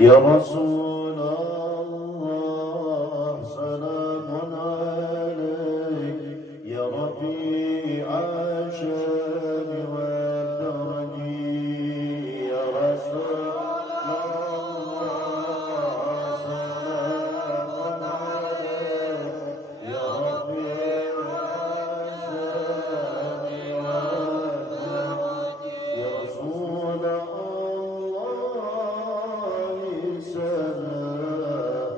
يا رسول الله سلام عليك يا رفيع الشان والدرج يا رسول الله سلام عليك يا رفيع الشان والدرج يا رسول الله سلام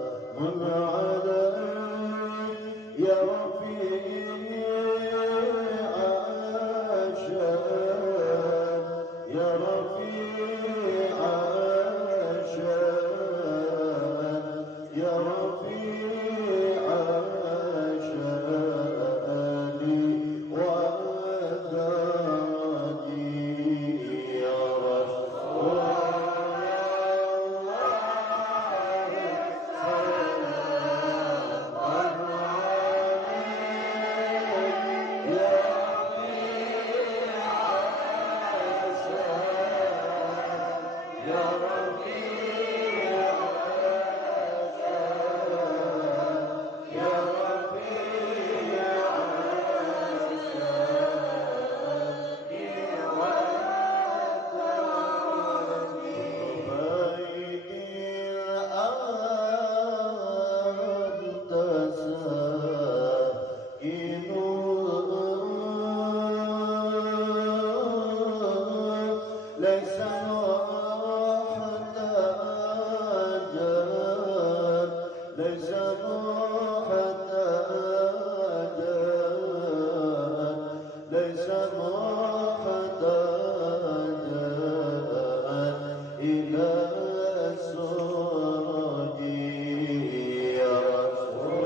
عليك يا رفيع الشان يا رفيع الشان يا رفيع الشان والدرج يا رسول ليس محتاجا ليس محتاجا ليس محتاجا إلى السرج يا رسول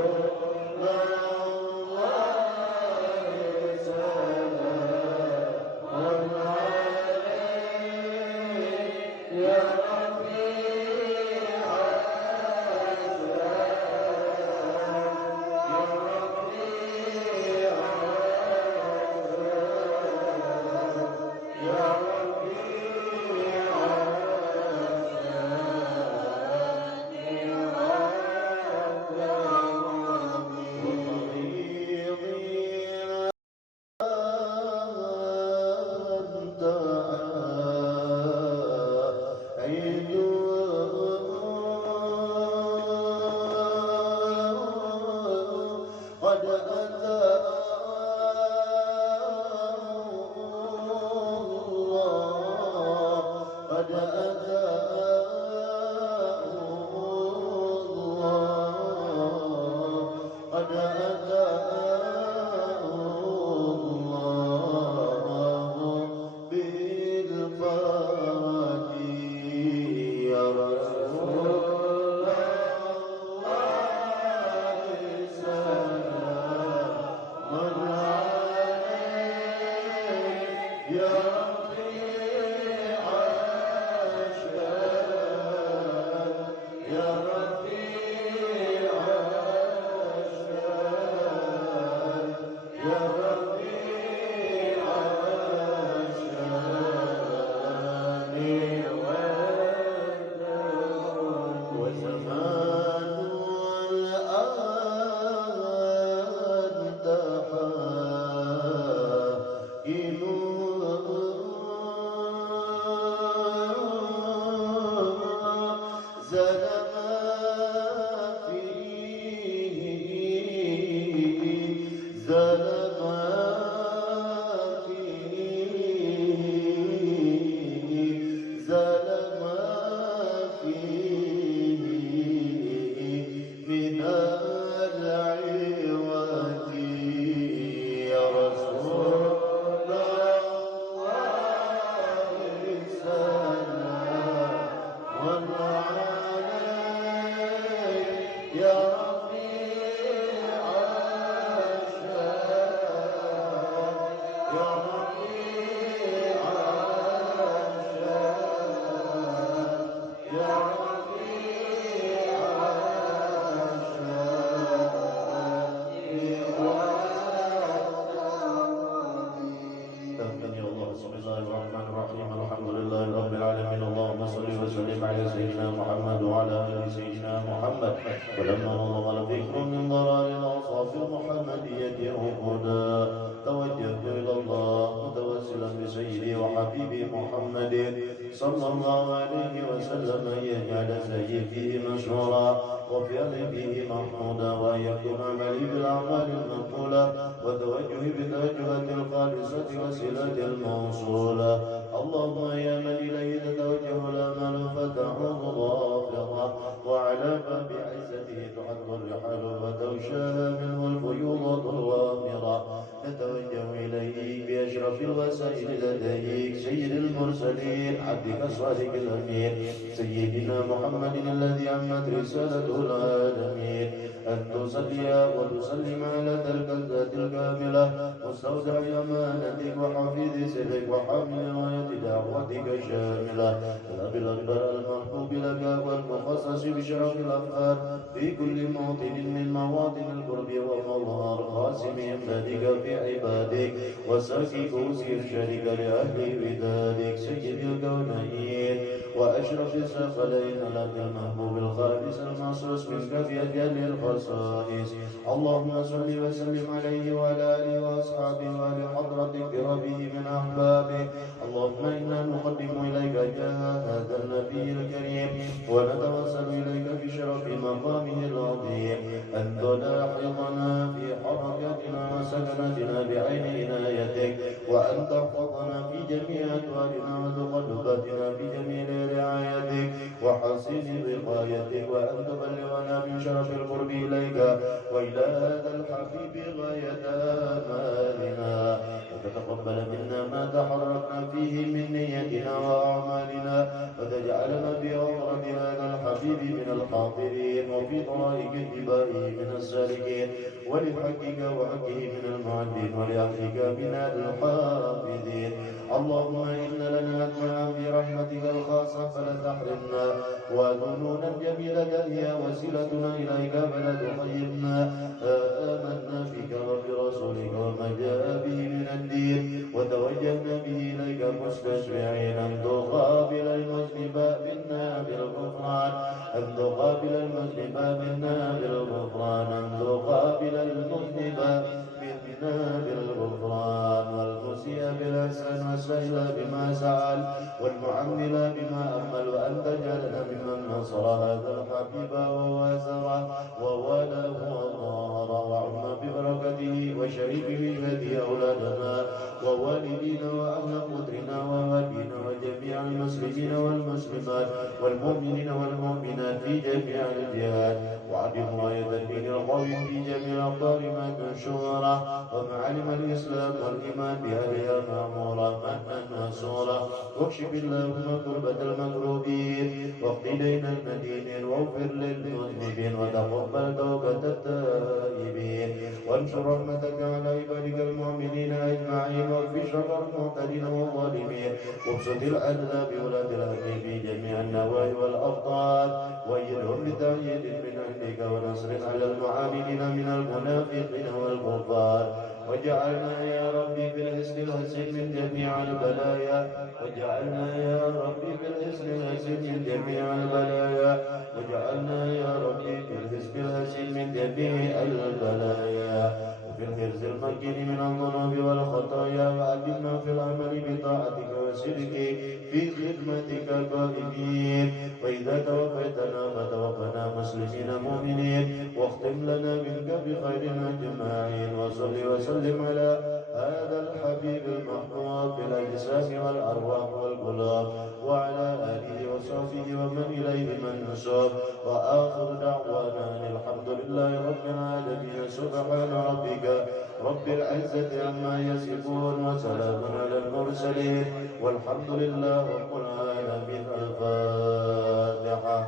الله سلام عليك يا رفيع قد أتى الله قد أتى الله قد أتى الله بالفرج يا رسول الله سلام عليك يا رفيع الشان يا رفيع الشان يا رفيع الشان وزمان الآن تحائل زلما فيه زلما فيه زلما فيه من العوج يا رسول الله سلام عليك يا رفيع الشان يا رفيع الشان يا رفيع الشان يا الله بسم الله الرحمن الرحيم الحمد لله رب العالمين اللهم صل وسلم على سيدنا محمد بسيدنا محمد ولما نظم الفكر من ضلال الأوصاف المحمدية عقودا توجهت إلى الله متوسلا بسيدي وحبيبي محمد صلى الله عليه وسلم أن يجعل سيدي فيه مشهورا وفعلي فيه محمودا وأن يكون عملي بالأعمال المقبولة وتوجهي بالتوجهات الخالصة وسيلة الموصولة. اللهم يا من إليه تتوجه الآمال فتعوض ظافرا وعلى باب عزته تحط الرحال فتغشى منه الفيوضات الوامرة نتوجه إليه بأشرف الوسائل لديك سيد المرسلين عبدك الصادق الأمين سيدنا محمد الذي عمت رسالته العالمين أن تصلي وتسلم على تلك الذات الكاملة مستودع أمانتك وحفيظ سرك وحامل راية دعوتك الشاملة الأب الأكبر المحبوب لك والمخصص بشرف الأفعال في كل موطن من مواطن القرب ومظهر قاسم يمددك في عبادك وساكي كوسي إرشادك لأهل ودادك سيد الكونين وأشرف الثقلين لك المحبوب الخالص المخصوص منك في أجل الخصائص. اللهم صل وسلم عليه وعلى آله وأصحابه وآل حضرتك بربه من أحبابه. اللهم إنا نقدم إليك جاه هذا النبي الكريم ونتوسل إليك بشرف مقامه العظيم أن تلاحظنا في حركاتنا وسكناتنا بعين عنايتك وأن تحفظنا في جميع أدوارنا وتقلباتنا بجميل رعايتك وحسن وقايتك وأن تبلغنا من شرف القرب إليك وإلى هذا الحبيب غاية آمالنا وتتقبل منا ما تحركنا فيه من نيتنا وأعمالنا وتجعلنا بأورد هذا الحبيب من الحاضرين وفي طرائق اتباعه من السالكين ولحقك وحقه من المعدين ولأهلك من الحافظين. اللهم إن لنا أدمعا في رحمتك الخاصة فلا تحرمنا وذنونا جميلة هي وسيلتنا إليك فلا تخيبنا. آمنا بك وبرسولك وما جاء به من الدين وتوجهنا به إليك مستشفعين أن تقابل المذنب منا بالغفران أن تقابل المذنب منا بالغفران أن تقابل المذنب منا بالغفران والمسيء بالإحسان والسائل بما سأل والمعمل بما أمل وأن تجعلنا ممن نصر هذا الحبيب ووازره ووالاه وظاهر وعم ببركته وشريك بجهده أولادنا ووالدينا وأهل قدرنا ووالدينا وجميع المسلمين والمسلمات والمؤمنين والمؤمنات في جميع الجهات وعدم راية الدين القوي في جميع الأقطار ما تنشره ومعالم الإسلام والإيمان بأهلها مأمورا منا وسورا واكشف اللهم كربة المكروبين واقض دين المدينين واغفر للمذنبين وتقبل توبة التائبين وانشر رحمتك على عبادك المؤمنين أجمعين واكف شر المعتدين والظالمين وابسط العدل بولاة الأمر في جميع النواحي والأبطال وأيدهم بتأييد من عندك ونصر على المعاندين من المنافقين والكفار وجعلنا يا ربي بالحسن الحسين من جميع البلايا وجعلنا يا ربي بالحسن الحسين من جميع البلايا وجعلنا يا ربي بالحسن الحسين من جميع البلايا وفي الحرز المكين من الذنوب والخطايا وأدمنا في العمل بطاعتك وصدقك في خدمتك قائمين وإذا توفيتنا فتوفنا مسلمين مؤمنين واختم لنا منك بخير أجمعين وصل وسلم على هذا الحبيب المحبوب بالأجسام والأرواح والقلوب وعلى آله وصحبه ومن إليه منسوب وآخر دعوانا الحمد لله رب العالمين سبحان ربك رب العزة عما يصفون وسلام على المرسلين والحمد لله رب العالمين. الفاتحة.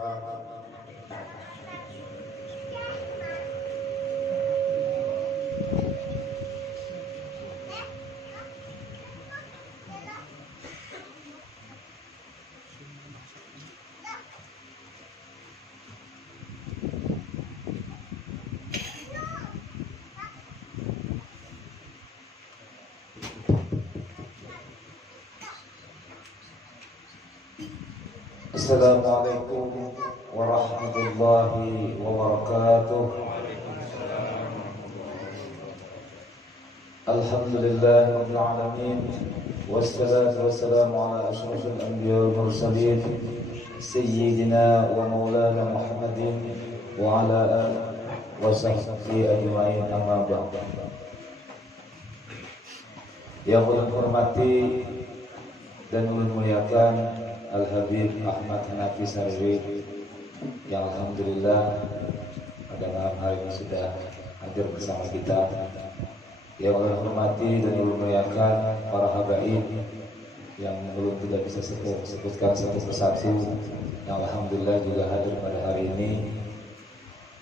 Assalamualaikum warahmatullahi warahmatullahi wabarakatuh. Alhamdulillahirabbil alamin wassalatu wassalamu ala asyrafil anbiya'i wal mursalin sayyidina wa maulana Muhammadin wa ala alihi wa sahbihi ajma'in, amma ba'd. Yang ulun hormati dan ulun muliakan Al-Habib Ahmad Hanafi Sarwi, yang alhamdulillah pada malam hari ini sudah hadir bersama kita. Yang ulun hormati dan ulun muliakan para habaib yang ulun tidak bisa sebutkan satu persatu, yang alhamdulillah juga hadir pada hari ini.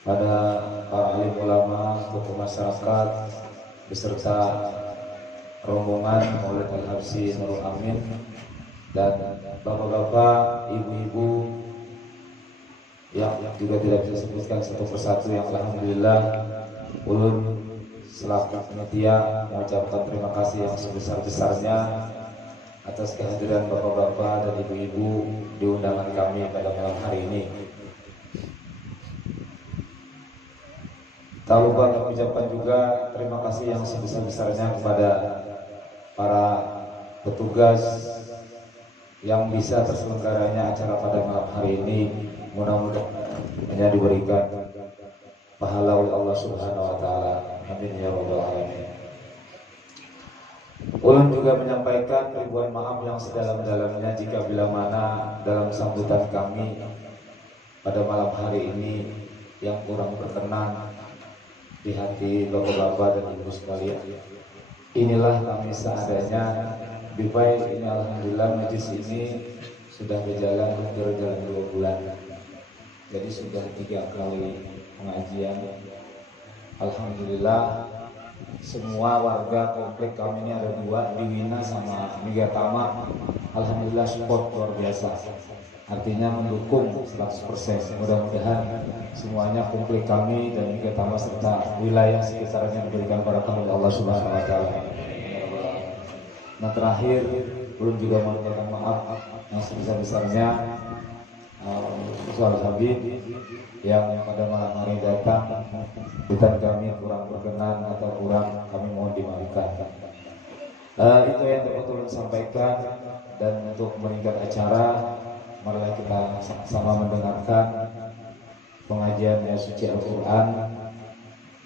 Pada para alim ulama, tokoh masyarakat beserta rombongan Maulid Al-Habsyi Nurul Amin, dan bapak-bapak, ibu-ibu yang juga tidak bisa sebutkan satu persatu, yang alhamdulillah ulun selaku panitia mengucapkan terima kasih yang sebesar-besarnya atas kehadiran bapak-bapak dan ibu-ibu di undangan kami pada malam hari ini. Tak lupa kami ucapkan juga terima kasih yang sebesar-besarnya kepada para petugas yang bisa terselenggaranya acara pada malam hari ini. Mudah-mudahan hanya diberikan pahala oleh Allah Subhanahu wa taala. Amin ya rabbal alamin. Ulun juga menyampaikan ribuan maaf yang sedalam-dalamnya jika bila mana dalam sambutan kami pada malam hari ini yang kurang berkenan di hati bapak-bapak dan ibu sekalian. Inilah kami seadanya. Baik, ini alhamdulillah majlis ini sudah berjalan hampir 2 bulan. Jadi sudah 3 kali pengajian. Alhamdulillah semua warga komplek kami ini ada 2, di Wina sama Megatama. Alhamdulillah support luar biasa. Artinya mendukung 100%. Mudah-mudahan semuanya komplek kami dan Megatama serta wilayah sekitarnya diberikan barakah oleh Allah Subhanahu wa taala. Nah, terakhir belum juga mengucapkan maaf yang sebesar-besarnya soal Habib yang pada malam hari datang bukan kami kurang berkenan atau kurang, kami mohon dimaafkan. Itu yang dapat ulun sampaikan, dan untuk meningkat acara marilah kita sama-sama mendengarkan pengajian ayat suci Al-Quran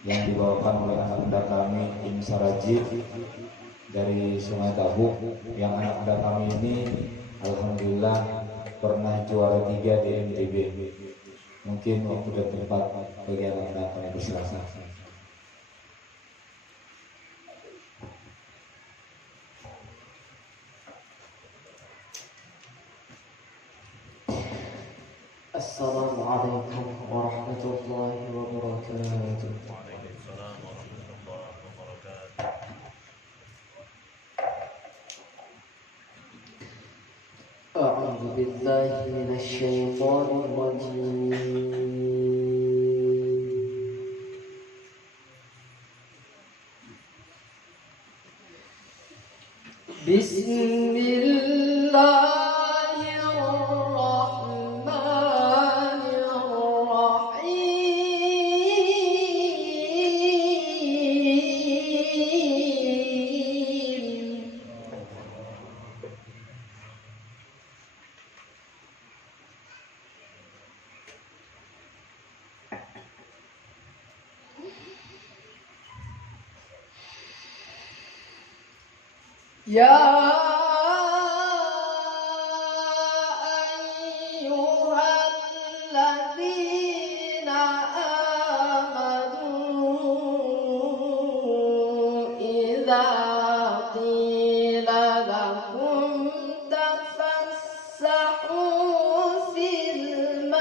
yang dibawakan oleh anak-anak kami Im Sarajid dari Sungai Tabuk, yang anak-anak kami ini alhamdulillah pernah juara 3 di MTB. Mungkin waktu dan tempat bagi anak-anak kami bersilakan. Assalamualaikum warahmatullahi wabarakatuh. أعوذ بالله من الشيطان الرجيم. بسم الله الرحمن الرحيم. يا أيها الذين آمنوا إذا قيل لكم تفسحوا في المجالس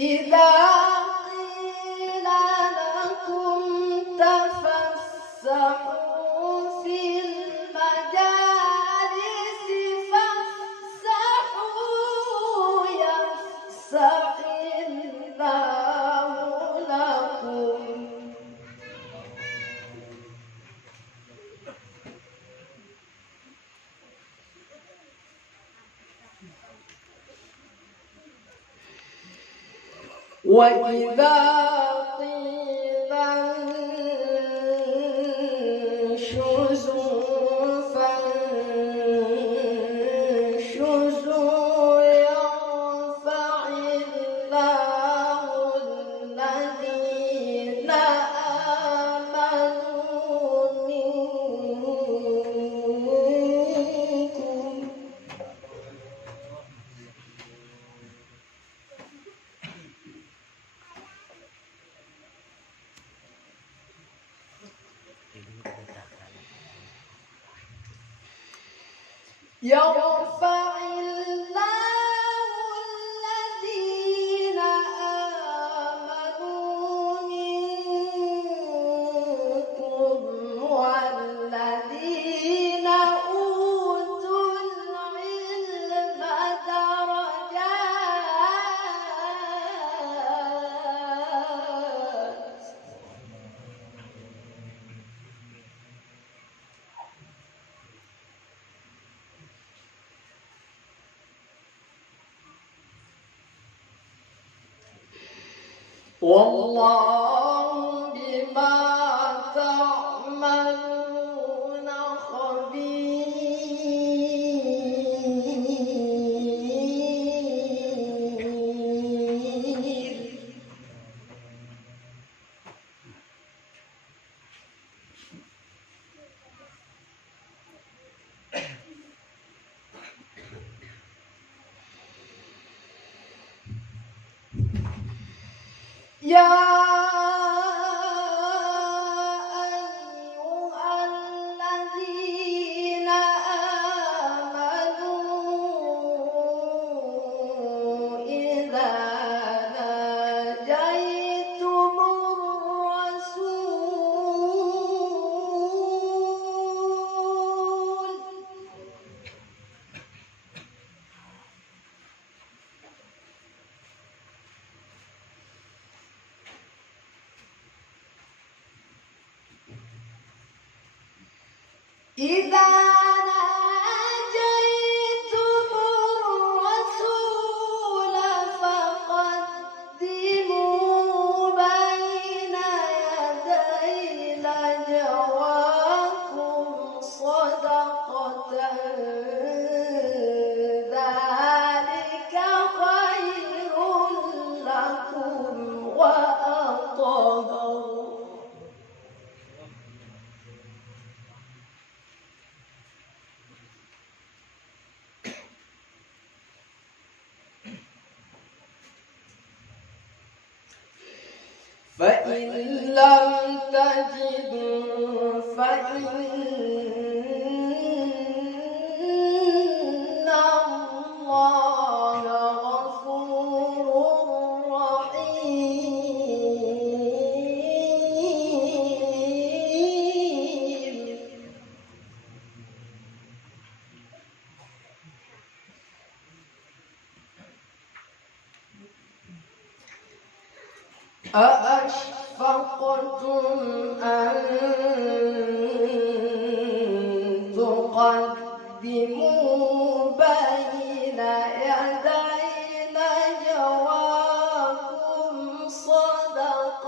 إذا قيل لكم تفسحوا في المجالس فافسحوا يفسح الله وإذا قيل انشزوا فانشزوا يرفع الله الذين آمنوا منكم يرفع الله الذين آمنوا منكم والذين أوتوا العلم درجات والله بما تعملون خبير يا أيها الذين آمنوا إذا ناجيتم الرسول إذا ناجيتم الرسول فقدموا بين يدي نجواكم صدقة ذلك خير لكم وأطهر فإن لم تجدوا فإن الله غفور رحيم أأشفقتم أن تقدموا بين يدي نجواكم صدقات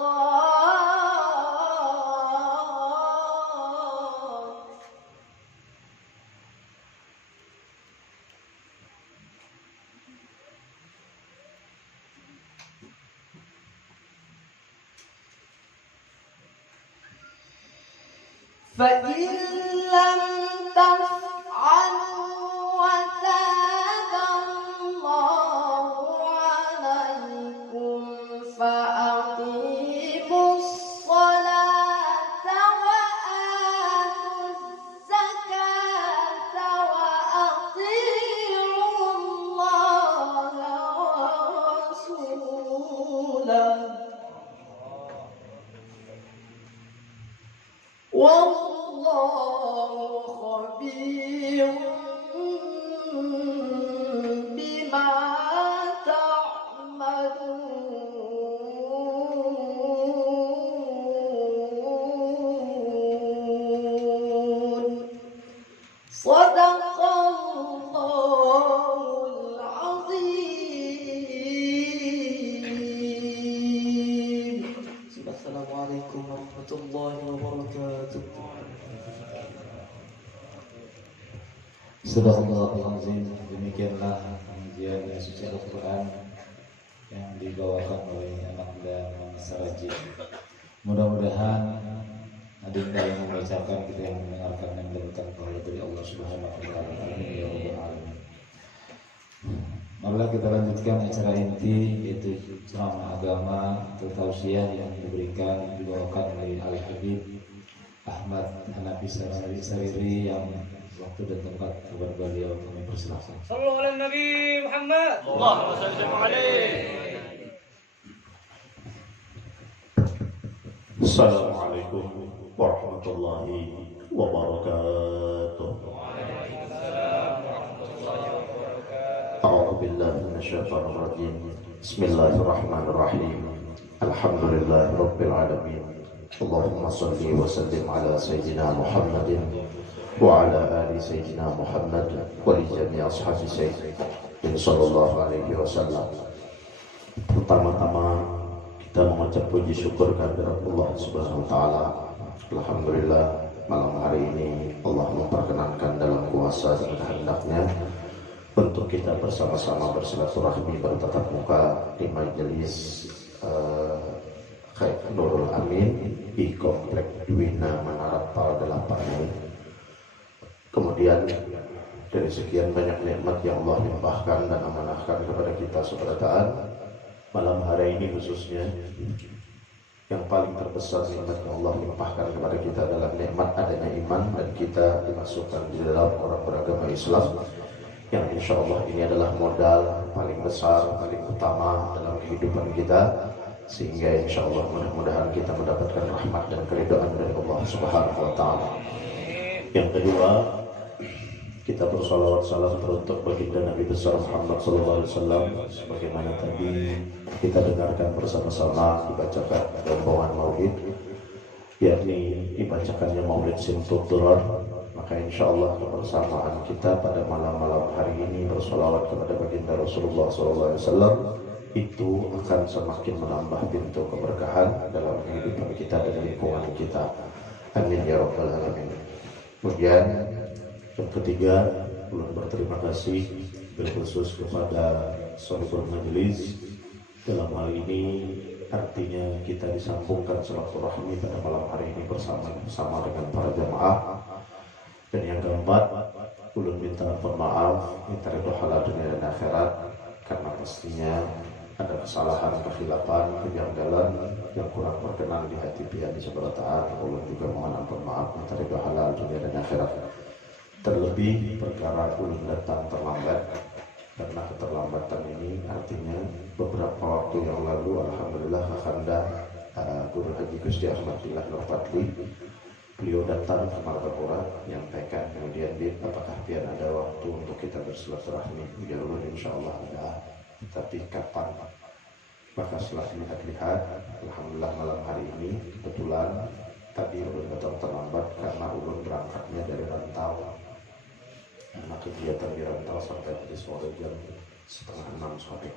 فإن لم تفعلوا وتاب الله عليكم فأقيموا الصلاة وآتوا الزكاة وأطيعوا الله ورسوله والله خبير بما تعملون صدق الله. العظيم. warahmatullahi wabarakatuh. Subhanallahul azim. Demikianlah pengajian suci Al-Quran yang dibawakan oleh anak dan Sarajin. Mudah-mudahan adinda yang membacakan, kita yang mendengarkan dan mendapatkan pahala dari Allah Subhanahu wa taala. Amin ya rabbal alamin. Marilah kita lanjutkan acara inti, yaitu ceramah agama atau tausiah yang dibawakan oleh Al-Habib Ahmad Hanafi Sariri yang waktu dan tempat kepada beliau kami persilahkan. Sallallahu alaihi Nabi Muhammad. Allahumma salli alaihi. Assalamualaikum warahmatullahi wabarakatuh. A'udzu billahi minasyaitonir rajim. Bismillahirrahmanirrahim. Alhamdulillahirabbil alamin. Allahumma shalli wa sallim ala sayyidina Muhammadin wa ala ali sayyidina Muhammad wa li jami'i ashabi sayyidina sallallahu alaihi wasallam. Pertama-tama kita mengucap puji syukur kehadirat Allah Subhanahu wa taala. Alhamdulillah, malam hari ini Allah memperkenankan dalam kuasa dan kehendaknya untuk kita bersama-sama bersilaturahmi bertatap muka di majelis Nurul Amin di Komplek Dwina Menara Pal 8 ini. Kemudian dari sekian banyak nikmat yang Allah limpahkan dan amanahkan kepada kita seberataan, malam hari ini khususnya yang paling terbesar nikmat yang Allah limpahkan kepada kita adalah nikmat adanya iman dan kita dimasukkan di dalam orang beragama Islam, yang insya Allah ini adalah modal paling besar, paling utama dalam kehidupan kita, sehingga insya Allah mudah-mudahan kita mendapatkan rahmat dan keridhaan dari Allah Subhanahu wa taala. Yang kedua, kita bersalawat salam teruntuk baginda Nabi besar Muhammad sallallahu alaihi wasallam, sebagaimana tadi kita dengarkan bersama-sama dibacakan rombongan maulid, yakni dibacakannya maulid Simtud Durar. Maka insya Allah kebersamaan kita pada malam-malam hari ini bersalawat kepada baginda Rasulullah sallallahu alaihi wasallam itu akan semakin menambah pintu keberkahan dalam kehidupan kita dan lingkungan kita. Amin ya rabbal alamin. Kemudian yang ketiga, ulun berterima kasih berkhusus kepada Sohibul Majelis. Dalam hal ini artinya kita disambungkan silaturahmi pada malam hari ini bersama dengan para jamaah. Dan yang keempat, ulun minta maaf, minta ridho halal dunia dan akhirat, karena pastinya ada kesalahan, kekhilafan, kejanggalan yang kurang berkenan di hati pihak di sebelah taat. Ulun juga mohon ampun maaf, minta ridho halal dunia dan akhirat. Terlebih perkara ulun datang terlambat, karena keterlambatan ini artinya beberapa waktu yang lalu alhamdulillah Kakanda Guru Haji Gusti Ahmad Billah Nur Fadli, beliau datang ke Martapura menyampaikan, kemudian apakah pian ada waktu untuk kita bersilaturahmi? Ya ulun insya Allah ada, tapi kapan? Maka setelah lihat-lihat, alhamdulillah malam hari ini kebetulan tadi ulun datang terlambat karena ulun berangkatnya dari rantau. Karena kegiatan di rantau sampai tadi sore jam 5:30 sore.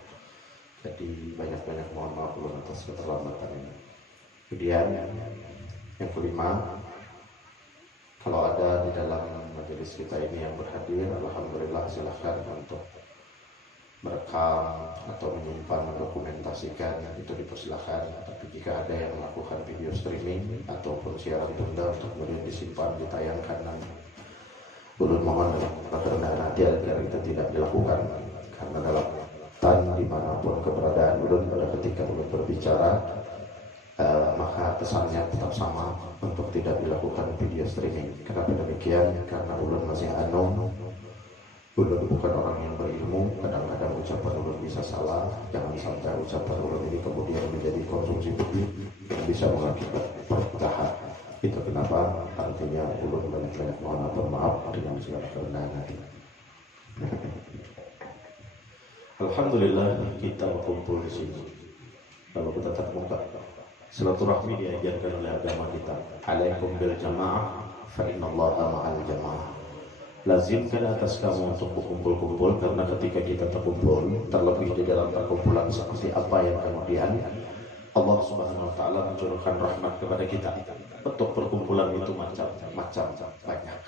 Jadi banyak-banyak mohon maaf ulun atas keterlambatan ini. Kemudian yang kelima, kalau ada di dalam majelis kita ini yang berhadir, alhamdulillah silahkan untuk merekam atau menyimpan, mendokumentasikan, itu dipersilahkan. Tapi jika ada yang melakukan video streaming ataupun siaran tunda untuk kemudian disimpan, ditayangkan, ulun mohon kerendahan hati agar kita tidak dilakukan, karena dalam dimanapun keberadaan ulun pada ketika ulun berbicara, maka pesannya tetap sama untuk tidak dilakukan video streaming. Kenapa demikian? Karena ulun masih anum, ulun bukan orang yang berilmu, kadang-kadang ucapan ulun bisa salah. Jangan sampai ucapan ulun ini kemudian menjadi konsumsi publik yang bisa mengakibat perpecahan. Itu kenapa artinya ulun banyak-banyak mohon maaf dengan segala kerendahan hati. Alhamdulillah kita berkumpul di sini. Lalu kita tatap muka. Silaturahmi diajarkan oleh agama kita. Alaikum bil jamaah fa innallaha ma'al jamaah. Lazimkan atas kamu untuk berkumpul-kumpul, karena ketika kita terkumpul, terlebih di dalam perkumpulan seperti apa yang kemudian Allah Subhanahu wa taala mencurahkan rahmat kepada kita. Bentuk perkumpulan itu macam-macam banyak.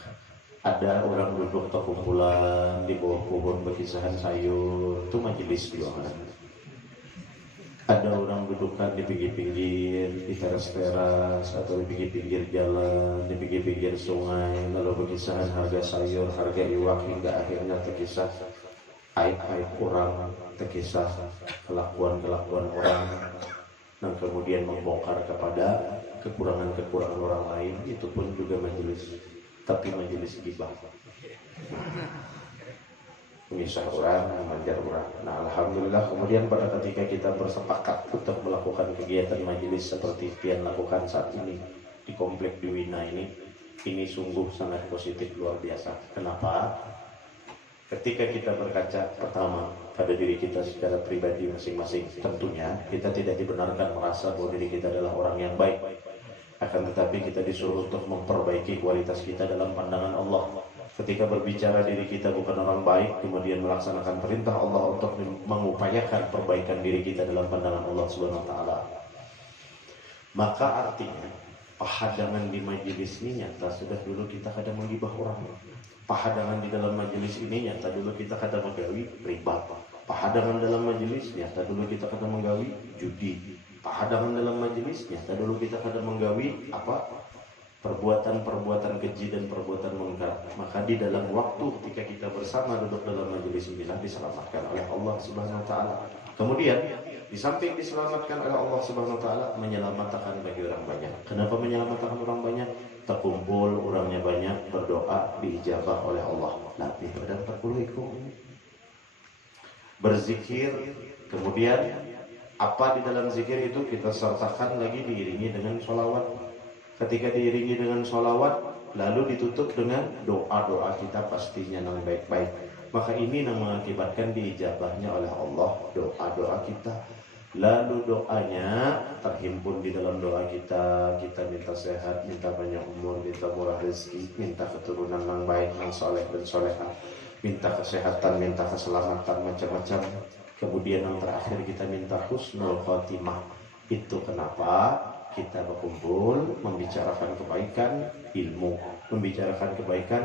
Ada orang duduk terkumpulan di bawah pohon berkisahan sayur, itu majelis doa. Ada orang dudukkan di pinggir-pinggir, di teras-teras atau di pinggir-pinggir jalan, di pinggir-pinggir sungai, lalu berkisahan harga sayur, harga iwak, hingga akhirnya terkisah aib-aib orang, terkisah kelakuan-kelakuan orang, dan kemudian membongkar kepada kekurangan-kekurangan orang lain. Itu pun juga majelis, tapi majelis ghibah, menyisah orang, memanjar orang. Nah, alhamdulillah kemudian pada ketika kita bersepakat untuk melakukan kegiatan majelis seperti yang lakukan saat ini di komplek di Wina ini sungguh sangat positif, luar biasa. Kenapa? Ketika kita berkaca pertama pada diri kita secara pribadi masing-masing, tentunya kita tidak dibenarkan merasa bahwa diri kita adalah orang yang baik. Akan tetapi kita disuruh untuk memperbaiki kualitas kita dalam pandangan Allah. Ketika berbicara diri kita bukan orang baik, kemudian melaksanakan perintah Allah untuk mengupayakan perbaikan diri kita dalam pandangan Allah Subhanahu wa taala, maka artinya pahadangan di majelis ini nyata sudah dulu kita kadang menggibah orang. Pahadangan di dalam majelis ini nyata dulu kita kadang menggawi riba. Pahadangan dalam majelis nyata dulu kita kadang menggawi judi. Pahadangan dalam majelis nyata dulu kita kadang menggawi perbuatan-perbuatan keji dan perbuatan munkar. Maka di dalam waktu ketika kita bersama duduk dalam majelis inilah diselamatkan oleh Allah Subhanahu wa taala. Kemudian di samping diselamatkan oleh Allah Subhanahu wa taala, menyelamatkan bagi orang banyak. Kenapa menyelamatkan orang banyak? Terkumpul orangnya banyak, berdoa diijabah oleh Allah. Lebih pada 40 ekor. Berzikir, kemudian apa di dalam zikir itu kita sertakan lagi diiringi dengan sholawat. Ketika diiringi dengan sholawat, lalu ditutup dengan doa-doa kita pastinya yang baik-baik. Maka ini yang mengakibatkan diijabahnya oleh Allah doa-doa kita. Lalu doanya terhimpun di dalam doa kita. Kita minta sehat, minta banyak umur, minta murah rezeki, minta keturunan yang baik, yang soleh dan soleha, minta kesehatan, minta keselamatan, macam-macam. Kemudian yang terakhir kita minta husnul khotimah. Itu kenapa kita berkumpul membicarakan kebaikan ilmu, membicarakan kebaikan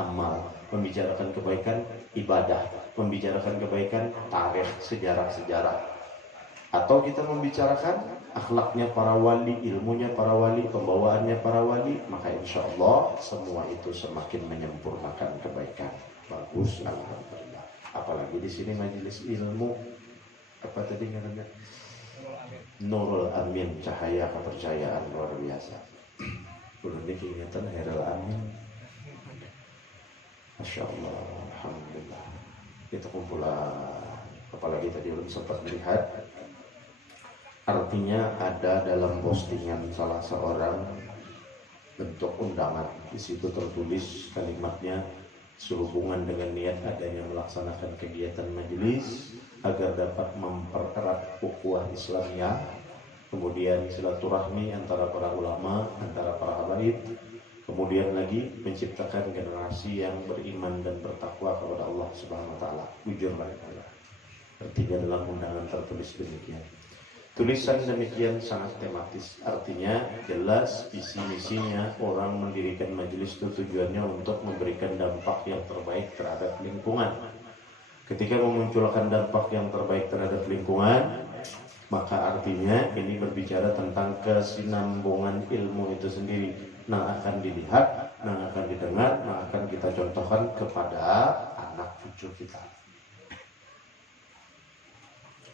amal, membicarakan kebaikan ibadah, membicarakan kebaikan tarikh, sejarah-sejarah, atau kita membicarakan akhlaknya para wali, ilmunya para wali, pembawaannya para wali. Maka insya Allah semua itu semakin menyempurnakan kebaikan. Bagus, alhamdulillah. Apalagi di sini majelis ilmu, apa tadi namanya? Nurul Amin, cahaya kepercayaan, luar biasa. Belum diingatkan Herul Amin. Masya Allah, alhamdulillah. Kita kumpulan, apalagi tadi belum sempat melihat. Artinya ada dalam postingan salah seorang bentuk undangan. Di situ tertulis kalimatnya sehubungan dengan niat adanya melaksanakan kegiatan majelis agar dapat mempererat ukhuwah Islamiyah, kemudian silaturahmi antara para ulama, antara para habaib, kemudian lagi menciptakan generasi yang beriman dan bertakwa kepada Allah Subhanahu wa taala. Bujur baik-baik. Artinya dalam undangan tertulis demikian. Tulisan demikian sangat tematis, artinya jelas visi misinya orang mendirikan majelis itu tujuannya untuk memberikan dampak yang terbaik terhadap lingkungan. Ketika memunculkan dampak yang terbaik terhadap lingkungan, maka artinya ini berbicara tentang kesinambungan ilmu itu sendiri, yang akan dilihat, yang akan didengar, yang akan kita contohkan kepada anak cucu kita.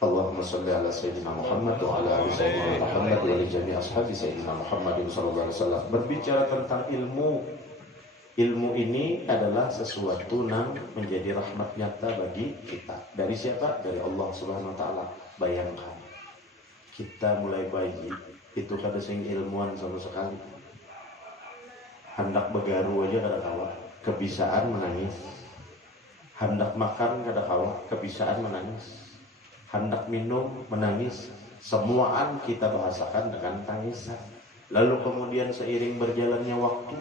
Allahumma salli ala Sayyidina Muhammad wa ala ali Sayyidina Muhammad wa ala jami ashabi Sayyidina Muhammadin sallallahu alaihi wasallam. Berbicara tentang ilmu, ilmu ini adalah sesuatu yang menjadi rahmat nyata bagi kita. Dari siapa? Dari Allah Subhanahu wa taala. Bayangkan, kita mulai bayi itu kada sing ilmuwan sama sekali. Hendak begaru aja kada kawa, kebisaan menangis. Hendak makan kada kawa, kebisaan menangis. Hendak minum menangis. Semuaan kita bahasakan dengan tangisan. Lalu kemudian seiring berjalannya waktu,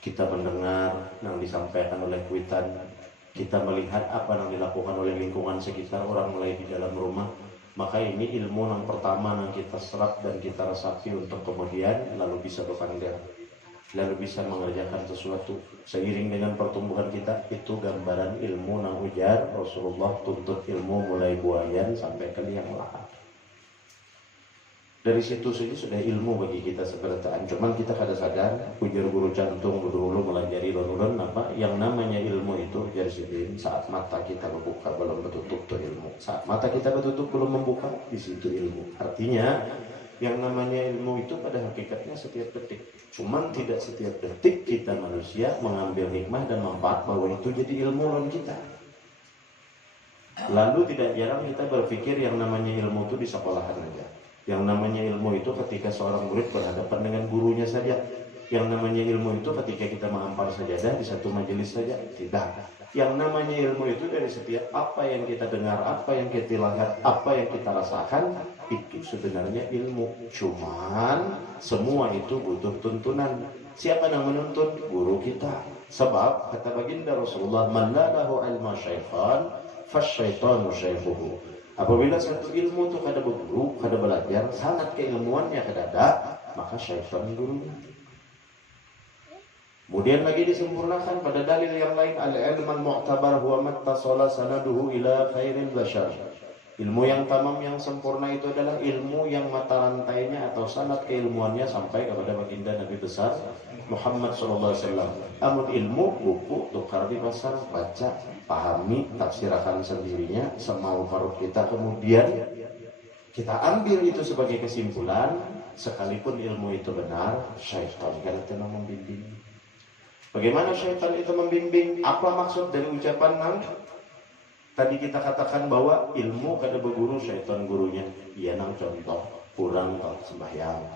kita mendengar yang disampaikan oleh kuitan, kita melihat apa yang dilakukan oleh lingkungan sekitar, orang mulai di dalam rumah Maka ini ilmu yang pertama yang kita serap dan kita resapi untuk kemudian lalu bisa berpandang, lalu bisa mengerjakan sesuatu. Seiring dengan pertumbuhan kita, itu gambaran ilmu yang ujar Rasulullah tuntut ilmu mulai buayan sampai ke liang lahat. Dari situ saja sudah ilmu bagi kita sebenarnya. Cuman kita kada sadar, ujar guru cantung dulu melajari lorun apa yang namanya ilmu itu jadi saat mata kita membuka belum bertutup tuh ilmu. Saat mata kita bertutup belum membuka, di situ ilmu. Artinya yang namanya ilmu itu pada hakikatnya setiap detik. Cuman tidak setiap detik kita manusia mengambil hikmah dan manfaat bahwa itu jadi ilmu lawan kita. Lalu tidak jarang kita berpikir yang namanya ilmu itu di sekolahan aja. Yang namanya ilmu itu ketika seorang murid berhadapan dengan gurunya saja. Yang namanya ilmu itu ketika kita mengampar sajadah di satu majelis saja. Tidak. Yang namanya ilmu itu dari setiap apa yang kita dengar, apa yang kita lihat, apa yang kita rasakan, itu sebenarnya ilmu. Cuman semua itu butuh tuntunan. Siapa yang menuntun? Guru kita. Sebab kata baginda Rasulullah, "Man la lahu ilma syaitan, fasyaitanu syaifuhu." Apabila satu ilmu itu kada berguru, kada belajar, sangat keilmuannya kada ada, maka syaitan gurunya. Kemudian lagi disempurnakan pada dalil yang lain, al-ilmu al-mu'tabar huwa mattasala sanaduhu ila khairil bashar. Ilmu yang tamam, yang sempurna itu adalah ilmu yang mata rantainya atau sanad keilmuannya sampai kepada baginda Nabi besar Muhammad SAW. Namun ilmu, buku, tukar di pasar, baca, pahami, tafsirkan sendirinya, semau harus kita. Kemudian kita ambil itu sebagai kesimpulan, sekalipun ilmu itu benar, syaitan kada tenang membimbing. Bagaimana syaitan itu membimbing? Apa maksud dari ucapan nang? Tadi kita katakan bahwa ilmu kada berguru, syaitan gurunya. Iya nang contoh, kurang sembahyang.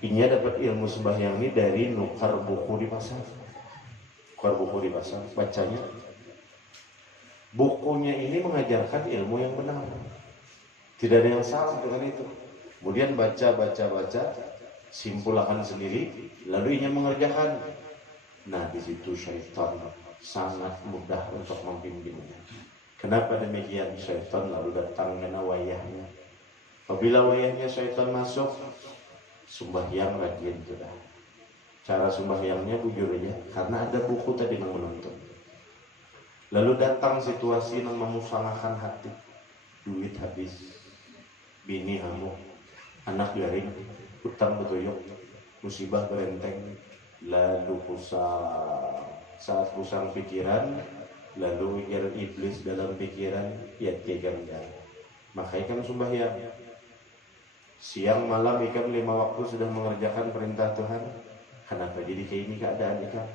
Ini dapat ilmu sembahyang ini dari nukar buku di pasar. Nukar buku di pasar, bacanya. Bukunya ini mengajarkan ilmu yang benar. Tidak ada yang salah dengan itu. Kemudian baca, simpulkan sendiri, lalu ia mengerjakan. Nah, di situ syaitan sangat mudah untuk membimbingnya. Kenapa demikian? Syaitan lalu datang dengan wayahnya. Apabila wayahnya syaitan masuk, sembahyang rajin sudah. Cara sembahyangnya bujur aja, karena ada buku tadi yang menuntun. Lalu datang situasi yang memusnahkan hati. Duit habis, bini hamil, anak garing, utang betuyuk, musibah berenteng. Lalu saat pusang pikiran, lalu iblis dalam pikiran, ya kegambar. Maka ikan sembahyang. Siang malam ikan 5 waktu sudah mengerjakan perintah Tuhan. Kenapa jadi kayak ini keadaan ikan?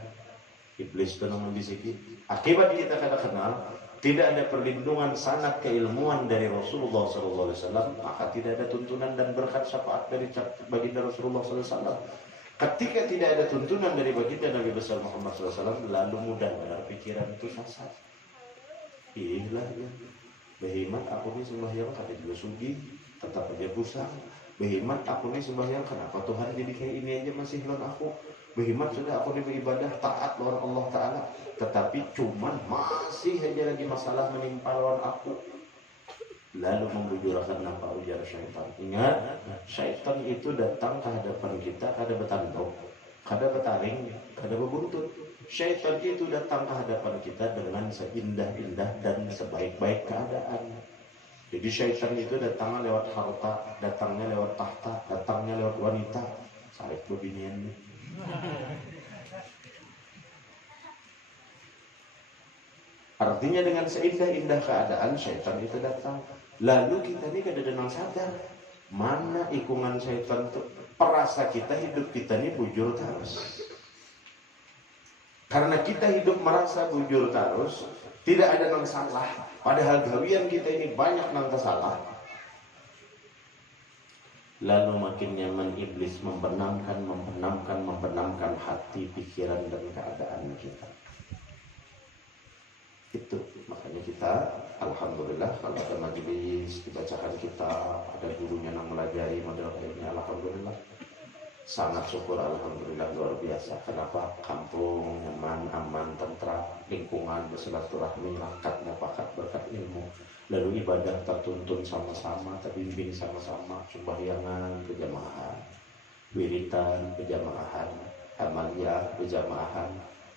Iblis itu membisiki. Akibat kita kada kenal, tidak ada perlindungan sanad keilmuan dari Rasulullah SAW, maka tidak ada tuntunan dan berkat syafaat dari baginda Rasulullah SAW. Ketika tidak ada tuntunan dari baginda Nabi besar Muhammad SAW, lalu mudah benar pikiran itu sasar. Iyalah ya, behemat aku ini sembahyang kada juga sugi, tetap aja pusang. Behemat aku ini sembahyang, kenapa Tuhan jadi kayak ini aja masih lawan aku? Behemat sudah aku ini beribadah taat lawan Allah Ta'ala, tetapi cuman masih aja lagi masalah menimpa lawan aku. Lalu membujurkan nampak ujar syaitan. Ingat, syaitan itu datang ke hadapan kita, kada bertanduk, kada bertaring, kada berbuntut. Syaitan itu datang ke hadapan kita dengan seindah-indah dan sebaik-baik keadaan. Jadi syaitan itu datangnya lewat harta, datangnya lewat tahta, datangnya lewat wanita. Sarik beginian nih. Artinya dengan seindah-indah keadaan syaitan itu datang. Lalu kita ini kadang-kadang sadar mana ikungan syaitan itu. Perasa kita, hidup kita ini bujur terus. Karena kita hidup merasa bujur terus, tidak ada yang salah. Padahal gawian kita ini banyak yang salah. Lalu makin nyaman iblis membenamkan hati, pikiran dan keadaan kita. Itu makanya kita alhamdulillah kalau ada majelis dibacakan kitab, ada gurunya yang melajari model kayak alhamdulillah. Sangat syukur alhamdulillah luar biasa. Kenapa? Kampung nyaman, aman, tentram, lingkungan bersilaturahmi, rakat mufakat berkat ilmu. Lalu ibadah tertuntun sama-sama, terbimbing sama-sama, sembahyangan berjamaah, wiritan berjamaah, amaliyah berjamaah,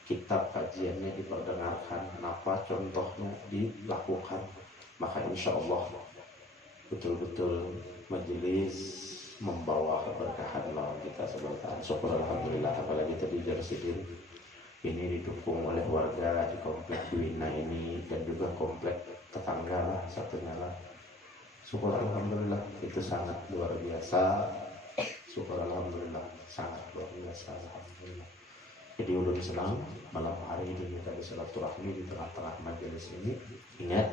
kitab kajiannya diperdengarkan, apa contohnya dilakukan. Maka insya Allah betul-betul majelis membawa keberkahan lawan kita sebentar. Syukur alhamdulillah. Apalagi tadi Jarsidin ini didukung oleh warga di komplek Duina ini dan juga komplek tetangga lah satunya lah. Syukur alhamdulillah, itu sangat luar biasa. Syukur alhamdulillah, sangat luar biasa alhamdulillah. Jadi ulun senang malam hari ini kita bersilaturahmi di tengah-tengah majelis ini. Ingat,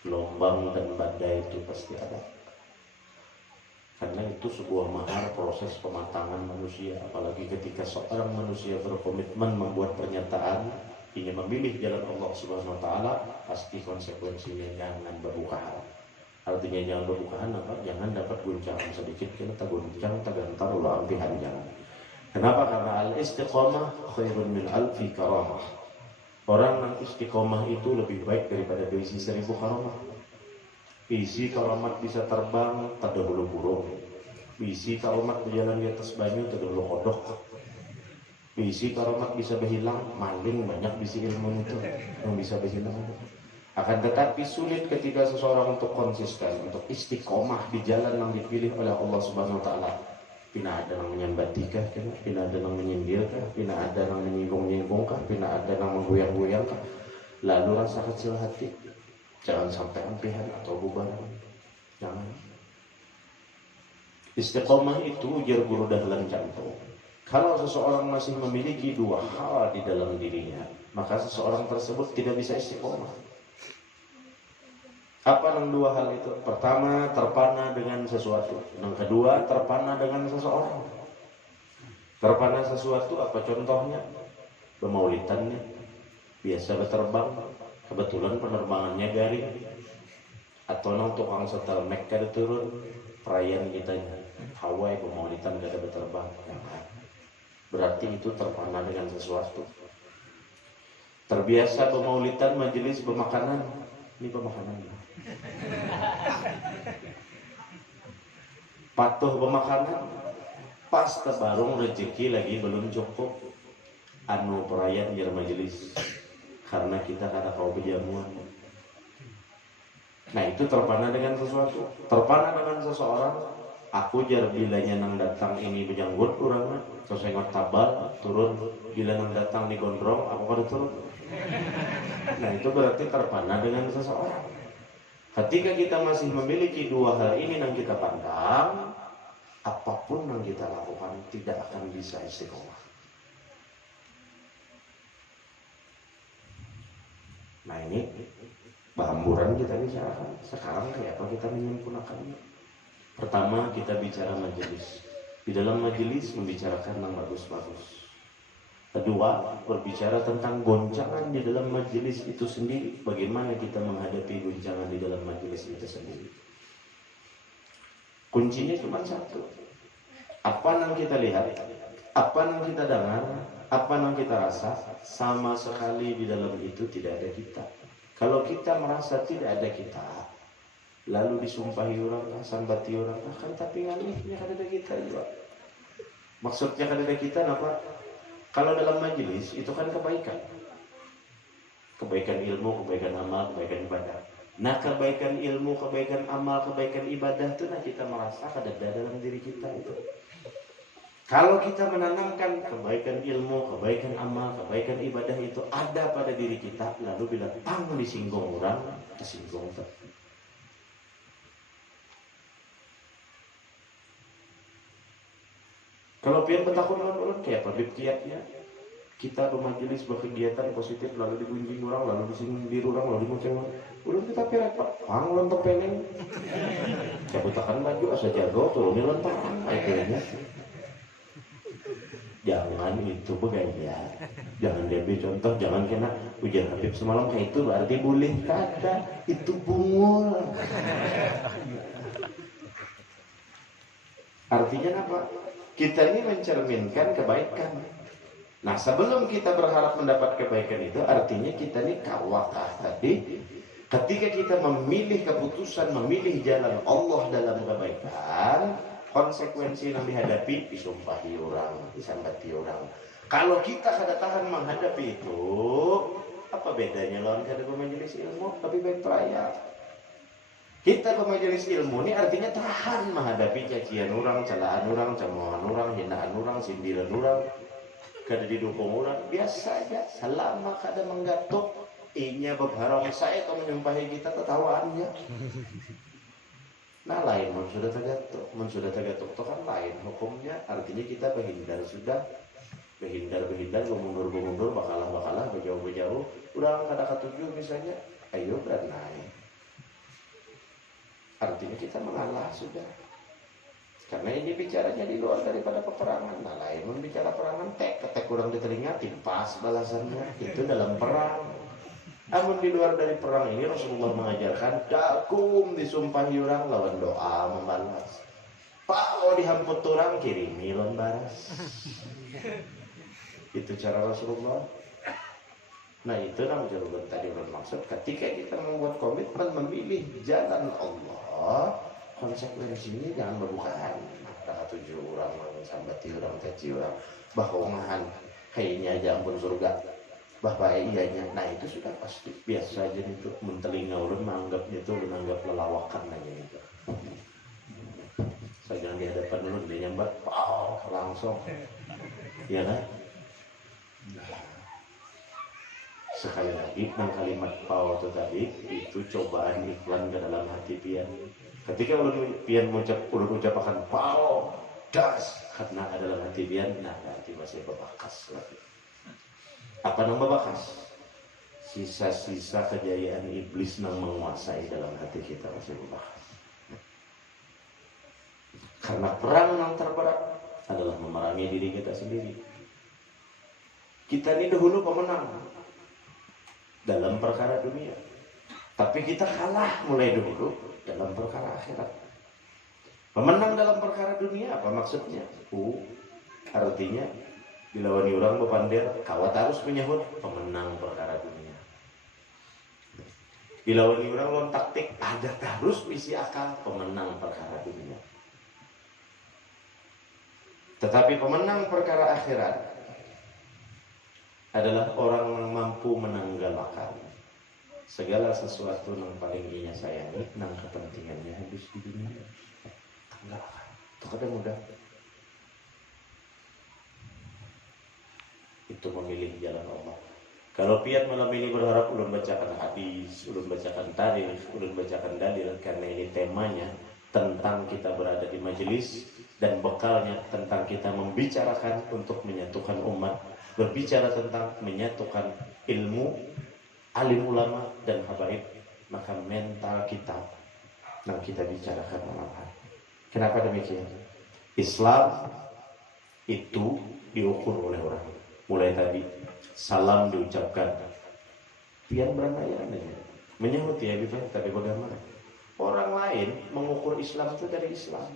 gelombang dan badai itu pasti ada. Karena itu sebuah mahar proses pematangan manusia. Apalagi ketika seorang manusia berkomitmen membuat pernyataan ingin memilih jalan Allah Subhanahu Wa Taala, pasti konsekuensinya jangan berbukahan. Artinya jangan berbukahan apa? Jangan dapat guncangan sedikit, kita guncang, tergantar ulah ampihan jangan. Kenapa? Karena al-istiqamah khairun min alfi karamah. Orang yang istiqamah itu lebih baik daripada berisi 1000 karamah. Bisi karamat bisa terbang, tak dahulu burung. Bisi karamat berjalan di atas banyu, tak dahulu kodok. Bisi karamat bisa berhilang, maling banyak bisi ilmu itu yang bisa berhilang. Akan tetapi sulit ketika seseorang untuk konsisten, untuk istiqomah di jalan yang dipilih oleh Allah Subhanahu Wa Taala. Pina ada yang menyambatikah, pina ada yang menyindirkah, pina ada yang menyinggung-nyinggungkah, pina ada yang menggoyang-goyangkah. Lalu rasa kecil hati. Jangan sampai ampihan atau bubaran. Jangan. Istiqomah itu ujar guru dahlan jantung. Kalau seseorang masih memiliki dua hal di dalam dirinya, maka seseorang tersebut tidak bisa istiqomah. Apa yang dua hal itu? Pertama, terpana dengan sesuatu. Yang kedua, terpana dengan seseorang. Terpana sesuatu apa contohnya? Pemaulitannya. Biasa berterbang. Kebetulan penerbangannya garing atau nang tukang setel mek kada turun perayaan kita Hawaii pemaulitan kada berterbang, berarti itu terpana dengan sesuatu. Terbiasa pemaulitan majelis pemakanan, ini pemakanan. Patuh pemakanan, pas tebarung rezeki lagi belum cukup, anu perayaan jar majelis. Karena kita kada kau berjamuan. Nah itu terpana dengan sesuatu. Terpana dengan seseorang. Aku jar bilanya nang datang ini berjanggut kurang. Terus saya tabal turun. Bila nang datang di gondrong aku kada turun. Nah itu berarti terpana dengan seseorang. Ketika kita masih memiliki dua hal ini yang kita pandang, apapun yang kita lakukan tidak akan bisa istiqomah. Nah ini bahamburan kita bicarakan. Sekarang kayak apa kita menyempurnakannya? Pertama kita bicara majelis. Di dalam majelis membicarakan yang bagus-bagus. Kedua berbicara tentang goncangan di dalam majelis itu sendiri. Bagaimana kita menghadapi goncangan di dalam majelis itu sendiri. Kuncinya cuma satu. Apa yang kita lihat, apa yang kita dengar, apa yang kita rasa, sama sekali di dalam itu tidak ada kita. Kalau kita merasa tidak ada kita, lalu disumpahi orang, sambati orang, kan tapi ngalihnya kan ada kita juga. Maksudnya kan ada kita apa? Kalau dalam majelis itu kan kebaikan. Kebaikan ilmu, kebaikan amal, kebaikan ibadah. Nah kebaikan ilmu, kebaikan amal, kebaikan ibadah itu nah kita merasa ada dalam diri kita itu. Kalau kita menanamkan kebaikan ilmu, kebaikan amal, kebaikan ibadah itu ada pada diri kita, lalu bila tang disinggung orang, tersinggung tak. Kalau pian petakun orang kayak apa kiatnya? Kita bermajelis berkegiatan positif lalu digunjing orang, lalu disindir orang, lalu dimoceng orang. Udah kita pirat pak, pang lontok pengen. Cabutakan baju asa jago turunin lontok, akhirnya. Jangan itu begaya. Jangan diambil contoh, jangan kena ujar Habib semalam kayak itu berarti boleh kata itu bungul. Artinya apa? Kita ini mencerminkan kebaikan. Nah, sebelum kita berharap mendapat kebaikan itu, artinya kita ini kawakah tadi. Ketika kita memilih keputusan, memilih jalan Allah dalam kebaikan, konsekuensi yang dihadapi disumpahi orang, disambati orang. Kalau kita kada tahan menghadapi itu, apa bedanya lawan kada bermajelis ilmu? Lebih baik peraya. Kita bermajelis ilmu ini artinya tahan menghadapi cacian orang, celaan orang, cemoohan orang, hinaan orang, sindiran orang. Kada didukung orang, biasa aja. Selama kada menggatuk, inya berharong saya atau menyumpahi kita ketawaannya. Nah lain, sudah tergatuk itu kan lain hukumnya. Artinya kita berhindar sudah, berhindar, bermundur, bakalah, berjauh. Udah kada ketujuh misalnya, ayo beranai. Artinya kita mengalah sudah. Karena ini bicaranya di luar daripada peperangan. Nah lain membicara perangan, ketek kurang di telinga, timpas balasannya. Itu dalam perang. Namun di luar dari perang ini Rasulullah mengajarkan dakum disumpahi orang lawan doa membalas. Pak dihamput orang kirimi lawan baras. Itu cara Rasulullah. Nah itu namanya tadi bermaksud ketika kita membuat komitmen memilih jalan Allah, konsekuensinya jangan berbukaan. Nah, tujuh orang sambati orang, caci orang, bahongan kayaknya aja ampun surga. Bahwa iyanya, nah itu sudah pasti biasa aja itu. Mentelinga orang menganggapnya itu menganggap lelawakan aja itu. Saya jangan di hadapan dulu dia nyambat, langsung, ya kan? Sekali lagi, kalimat pau itu tadi itu cobaan iklan ke dalam hati pian. Ketika pian ucapkan pau das karena adalah hati pian, nah nanti masih berbakas lagi. Apa yang berbakas? Sisa-sisa kejayaan iblis yang menguasai dalam hati kita masih berbakas. Karena perang yang terberat adalah memerangi diri kita sendiri. Kita ini dahulu pemenang dalam perkara dunia, tapi kita kalah mulai dulu dalam perkara akhirat. Pemenang dalam perkara dunia apa maksudnya? Artinya dilawani orang bepander, kawat harus menyahut pemenang perkara dunia. Dilawani orang lawan taktik, ada harus misi akal pemenang perkara dunia. Tetapi pemenang perkara akhirat adalah orang yang mampu menanggalkan segala sesuatu yang paling ia sayangi, yang kepentingannya habis di dunia. Tanggalkan, itu kada mudah. Itu memilih jalan Allah. Kalau pian malam ini berharap ulun bacakan hadis, ulun bacakan tarikh, ulun bacakan dalil, karena ini temanya tentang kita berada di majelis dan bekalnya tentang kita membicarakan untuk menyatukan umat, berbicara tentang menyatukan ilmu, alim ulama dan habaib, maka mental kita yang kita bicarakan malam hari. Kenapa demikian? Islam itu diukur oleh orang. Mulai tadi salam diucapkan, pian berandayan aja, menyahut ya gitu, tapi bagaimana? Orang lain mengukur Islam itu dari Islam.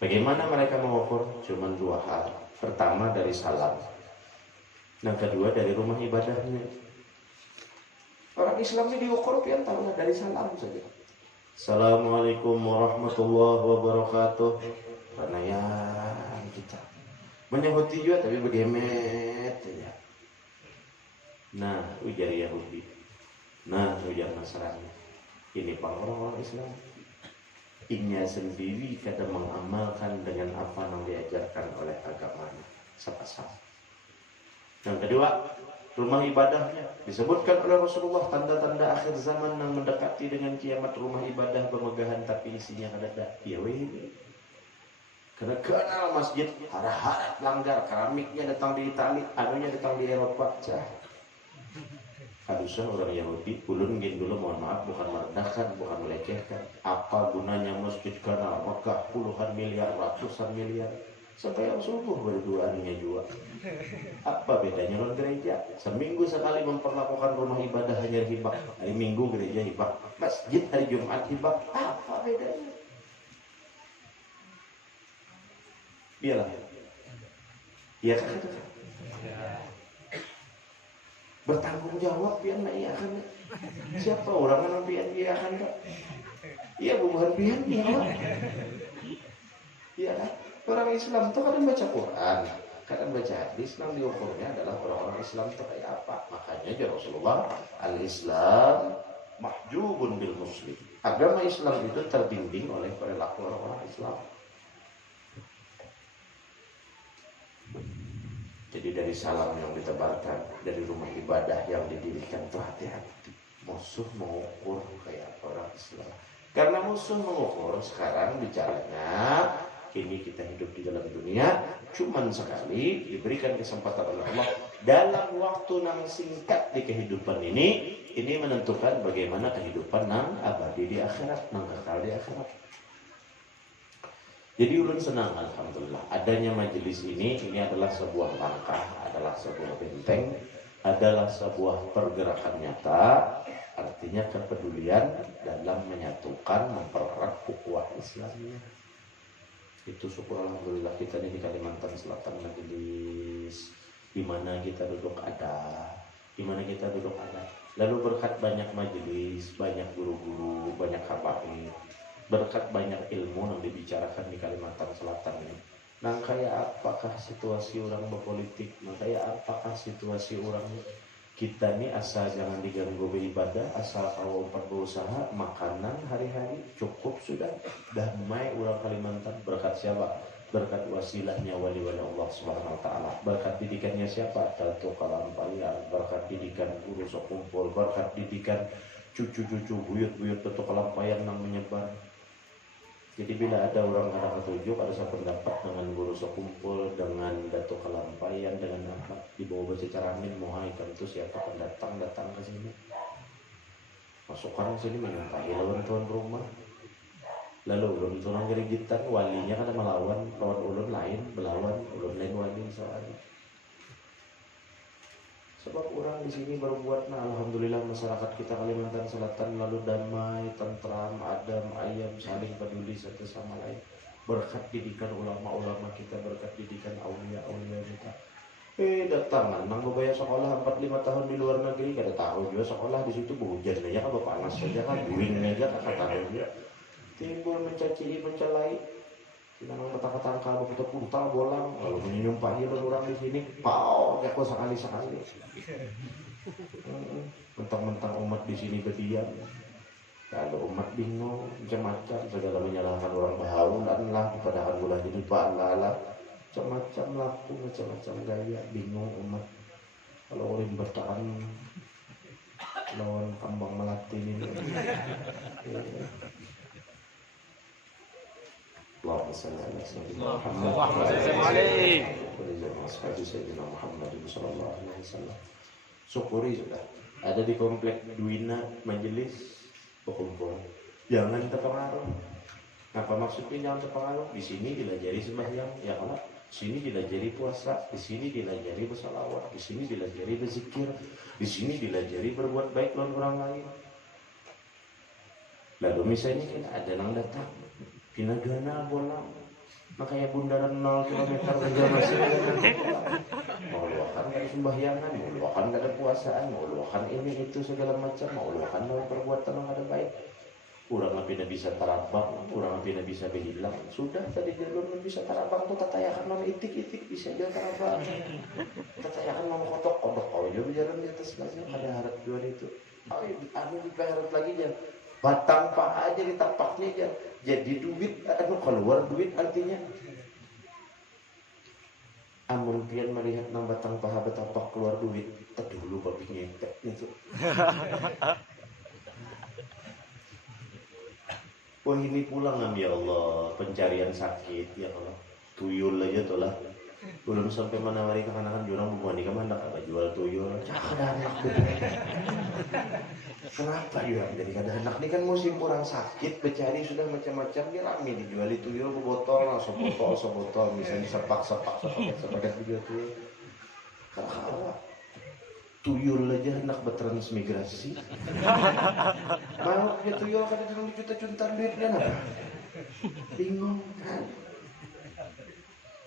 Bagaimana mereka mengukur? Cuma dua hal. Pertama dari salam, yang kedua dari rumah ibadahnya. Orang Islam ini diukur pian tahu dari salam saja. Assalamualaikum warahmatullahi wabarakatuh. Panayan kita menyahuti juga tapi begemet ya. Nah ujar Yahudi, nah ujar Nasrani, ini orang-orang Islam. Inya sendiri kadang mengamalkan dengan apa yang diajarkan oleh agamanya sama-sama. Yang kedua, rumah ibadahnya disebutkan oleh Rasulullah tanda-tanda akhir zaman yang mendekati dengan kiamat. Rumah ibadah pemegahan tapi isinya ada ya weh. Karena kenal masjid harap-harap langgar, keramiknya datang di Itali, anunya datang di Eropa. Harusnya orang Yahudi, ulun gini dulu mohon maaf, bukan merendahkan, bukan melecehkan. Apa gunanya masjid kenal Mekah puluhan miliar, ratusan miliar, sampai yang subuh berduaannya juga. Apa bedanya non gereja? Seminggu sekali memperlakukan rumah ibadah hanya hibah. Hari Minggu gereja hibah, masjid hari Jumat hibah. Apa bedanya? Iyalah. Iya kan itu kan? Bertanggung jawab pian mah iya kan? Siapa orang yang pian iya kan? Iya bukan pian iya kan? Iya kan? Orang Islam tuh kadang baca Quran, kadang baca hadis, yang diukurnya adalah orang-orang Islam itu kayak apa. Makanya ya Rasulullah, al-Islam mahjubun bil muslim. Agama Islam itu terbimbing oleh perilaku orang-orang Islam. Jadi dari salam yang ditebarkan, dari rumah ibadah yang didirikan tuh hati-hati. Musuh mengukur kayak orang Islam. Karena musuh mengukur sekarang bicaranya, kini kita hidup di dalam dunia, cuman sekali diberikan kesempatan oleh Allah dalam waktu yang singkat di kehidupan ini menentukan bagaimana kehidupan yang abadi di akhirat, yang kekal di akhirat. Jadi ulun senang alhamdulillah adanya majelis ini adalah sebuah langkah, adalah sebuah benteng, adalah sebuah pergerakan nyata, artinya kepedulian dalam menyatukan, mempererat ukhuwah Islamnya. Itu syukur alhamdulillah kita ini di Kalimantan Selatan majelis, di mana kita duduk ada, di mana kita duduk ada. Lalu berkat banyak majelis, banyak guru-guru, banyak habaib, berkat banyak ilmu yang dibicarakan di Kalimantan Selatan ini. Nah kayak apakah situasi orang berpolitik, nah kayak apakah situasi orang kita nih asal jangan diganggu beribadah, asal kalau empat berusaha, makanan hari-hari cukup sudah, damai orang Kalimantan. Berkat siapa? Berkat wasilahnya wali-wali Allah Subhanahu Wa Taala. Berkat didikannya siapa? Datuk Kalampayan. Berkat didikan guru sekumpul. Berkat didikan cucu-cucu buyut-buyut Datuk Kalampayan yang menyebar. Jadi bila ada orang ada petunjuk, ada sependapat dengan guru sekumpul, dengan Datuk Kalampayan, dengan apa, dibawa baca caramin, mohai tentu siapa pendatang datang ke sini. Masukkan ke sini menyampai lawan tuan rumah. Lalu ulun tulang gerigitan, walinya kan melawan, lawan ulun lain, belawan, ulun lain wali soalnya. Sebab orang di sini berbuat, nah alhamdulillah masyarakat kita Kalimantan Selatan lalu damai, tentram, adem, ayam, saling peduli satu sama lain. Berkat didikan ulama-ulama kita, berkat didikan aulia-aulia kita. Datangan, nang bayar sekolah 4-5 tahun di luar negeri, kada tahu juga sekolah di situ hujan aja, kan panas saja kan, duing aja kan tahu juga. Timbul mencaci, mencalai. Sinang kata-kata kalau kita puntal bolang, lalu menyumpahi orang di sini, pau, kayak kok sekali-sekali. Mentang-mentang umat di sini ketian, kalau umat bingung, macam-macam, segala menyalahkan orang baharu, dan lah, padahal bulan ini pak Allah, macam-macam laku, macam-macam gaya, bingung umat. Kalau orang bertahan lawan kambang melati ini. Allahumma salli ala sayyidina Muhammad sallallahu alaihi wasallam. Syukuri sudah ada di komplek Duina majelis berkumpul. Jangan terpengaruh. Apa maksudnya jangan terpengaruh? Di sini dilajari sembahyang, ya Allah. Di sini dilajari puasa, di sini dilajari bersalawat, di sini dilajari berzikir, di sini dilajari berbuat baik lawan orang lain. Lalu misalnya kan ada yang datang Pinagana bolang, makanya bundaran 0 km aja masih mau luakan gak ada sembahyangan, mau luakan gak ada puasaan, mau luakan ini itu segala macam, mau luakan dalam perbuatan yang ada baik. Kurang lebih bisa tarabang, kurang lebih bisa berhilang. Sudah tadi jalur bisa tarabang tuh tatayakan non itik-itik bisa dia tarabang. Tatayakan non kotok-kotok, oh dia berjalan di atas gasnya, ada harap jual itu. Oh anu diharap lagi dia. Batang paha aja ditapaknya aja jadi duit, keluar duit artinya. Amun pian melihat nang batang paha betapak keluar duit, dulu babi ngepet itu. Wah ini pulang ya Allah, pencarian sakit ya Allah. Tuyul aja tuh lah. Belum sampai menawari kekanakan jurang bukan di kemana apa jual tuyul. Ada anak gitu. Kenapa ya? Jadi kada anak ini kan musim orang sakit, bercari sudah macam-macam dia rame dijual tuyul ke botol, langsung botol, misalnya sepak video tuyul. Kalau tuyul aja anak bertransmigrasi. Mau dia tuyul kada juta-juta duitnya apa? Bingung kan?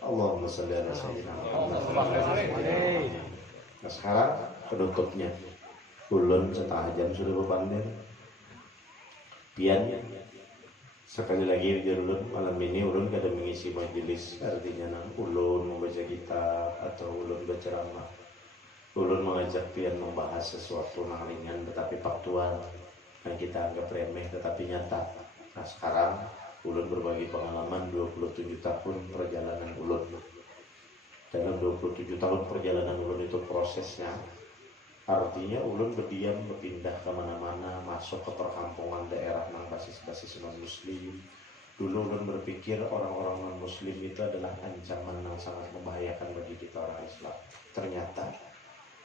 Allahumma sholli ala sayyidina Muhammad. Nah sekarang penutupnya. Ulun setengah jam sudah berpandir. Pian sekali lagi ulun malam ini ulun kada mengisi majelis, artinya nang ulun membaca kitab atau ulun berceramah. Ulun mengajak pian membahas sesuatu yang ringan tetapi faktual yang kita anggap remeh tetapi nyata. Nah sekarang ulun berbagi pengalaman 27 tahun perjalanan ulun. Dalam 27 tahun perjalanan ulun itu prosesnya, artinya ulun berdiam berpindah kemana-mana, masuk ke perkampungan daerah nang basis-basis non muslim. Dulu ulun berpikir orang-orang non muslim itu adalah ancaman yang sangat membahayakan bagi kita orang Islam. Ternyata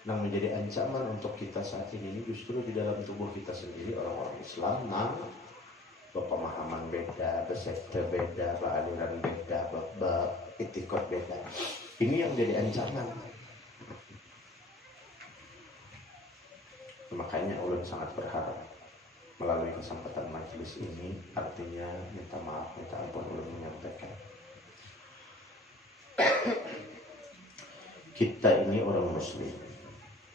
yang menjadi ancaman untuk kita saat ini justru di dalam tubuh kita sendiri, orang-orang Islam yang berpemahaman beda, bersekte beda, beraliran beda, beretikot beda. Ini yang menjadi ancaman. Makanya ulun sangat berharap melalui kesempatan majelis ini, artinya minta maaf, minta ampun ulun menyampaikan. Kita ini orang muslim.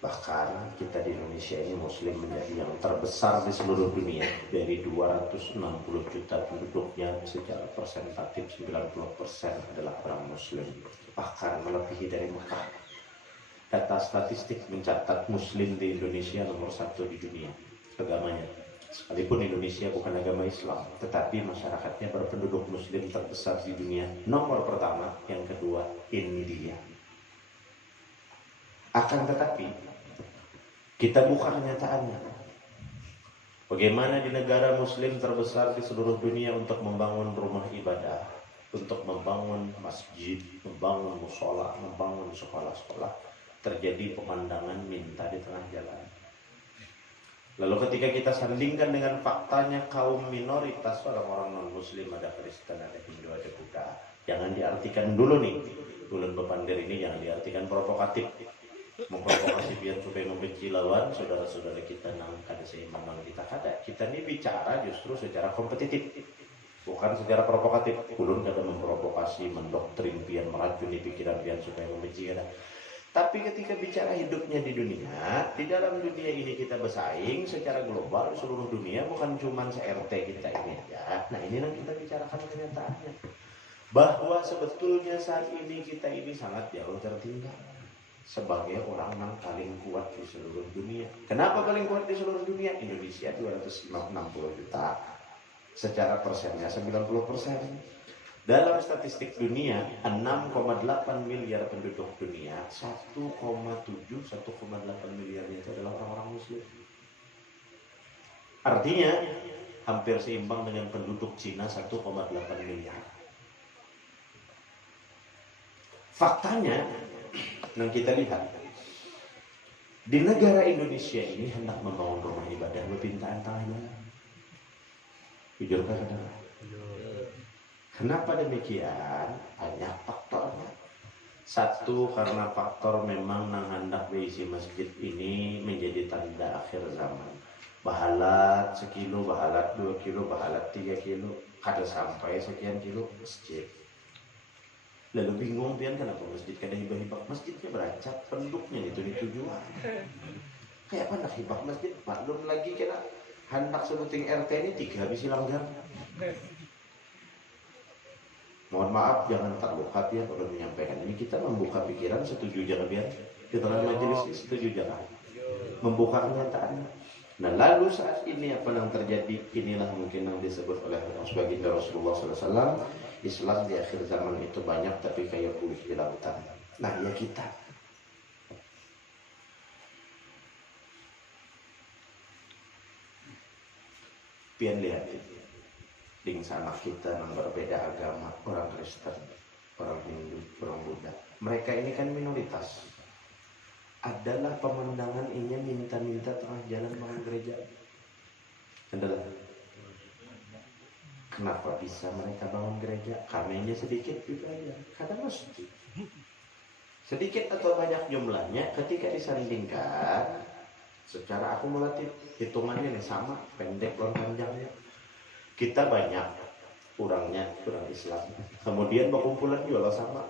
Bahkan kita di Indonesia ini muslim menjadi yang terbesar di seluruh dunia. Dari 260 juta penduduknya secara persentatif 90% adalah orang muslim. Bahkan melebihi dari Mekah. Data statistik mencatat muslim di Indonesia nomor 1 di dunia agamanya. Sekalipun Indonesia bukan agama Islam, tetapi masyarakatnya berpenduduk muslim terbesar di dunia. Nomor pertama, yang kedua India. Akan tetapi kita buka kenyataannya. Bagaimana di negara muslim terbesar di seluruh dunia untuk membangun rumah ibadah, untuk membangun masjid, membangun musola, membangun sekolah-sekolah, terjadi pemandangan minta di tengah jalan. Lalu ketika kita sandingkan dengan faktanya kaum minoritas, orang-orang non-muslim, ada Kristen, ada Hindu, ada Buddha, jangan diartikan dulu nih, bulan Bepandir ini jangan diartikan provokatif, memprovokasi biar supaya membenci lawan saudara-saudara kita nang kada seimbang kita kada. Kita ini bicara justru secara kompetitif, bukan secara provokatif. Ulun kada memprovokasi, mendoktrin pian, meracuni pikiran pian supaya membenci kada. Tapi ketika bicara hidupnya di dunia, di dalam dunia ini kita bersaing secara global seluruh dunia, bukan cuma se-RT kita ini aja. Nah ini yang kita bicarakan kenyataannya, bahwa sebetulnya saat ini kita ini sangat jauh tertinggal sebagai orang yang paling kuat di seluruh dunia. Kenapa paling kuat di seluruh dunia? Indonesia 260 juta, secara persennya 90%. Dalam statistik dunia, 6,8 miliar penduduk dunia, 1,7, 1,8 miliarnya itu adalah orang-orang muslim. Artinya, hampir seimbang dengan penduduk Cina 1,8 miliar. Faktanya, yang kita lihat, di negara Indonesia ini hendak membangun rumah ibadah berpintaan tanah jalan. Jujur kata. Kenapa demikian? Banyak faktornya. Satu, karena faktor memang nang hendak berisi masjid ini menjadi tanda akhir zaman. Bahalat sekilo, bahalat 2 kilo, bahalat 3 kilo, kada sampai sekian kilo masjid. Lalu bingung pian kenapa masjid kada hibah-hibah, masjidnya beracap, penduduknya itu tujuan. Kayak apa nak hibah masjid? Maklum lagi kena hendak sebuting RT ini 3 habis langgar. Mohon maaf, jangan terluka ya kalau menyampaikan ini. Kita membuka pikiran, setuju jangan biar di tengah majelis ini setuju jangan membuka kenyataan. Nah lalu saat ini apa yang terjadi? Inilah mungkin yang disebut oleh sebaginda Rasulullah SAW. Islam di akhir zaman itu banyak tapi kayak buih di lautan. Nah ya kita. Pian lihat itu. Di sana kita yang berbeda agama, orang Kristen, orang Hindu, orang Buddha. Mereka ini kan minoritas. Adalah pemandangan ini minta-minta tengah jalan bangun gereja. Adalah. Kenapa bisa mereka bangun gereja? Kaminya sedikit juga ya. Karena masjid. Sedikit atau banyak jumlahnya ketika disandingkan secara akumulatif hitungannya nih sama, pendek dan panjangnya. Kita banyak kurangnya, kurang Islam. Kemudian berkumpulan juga sama.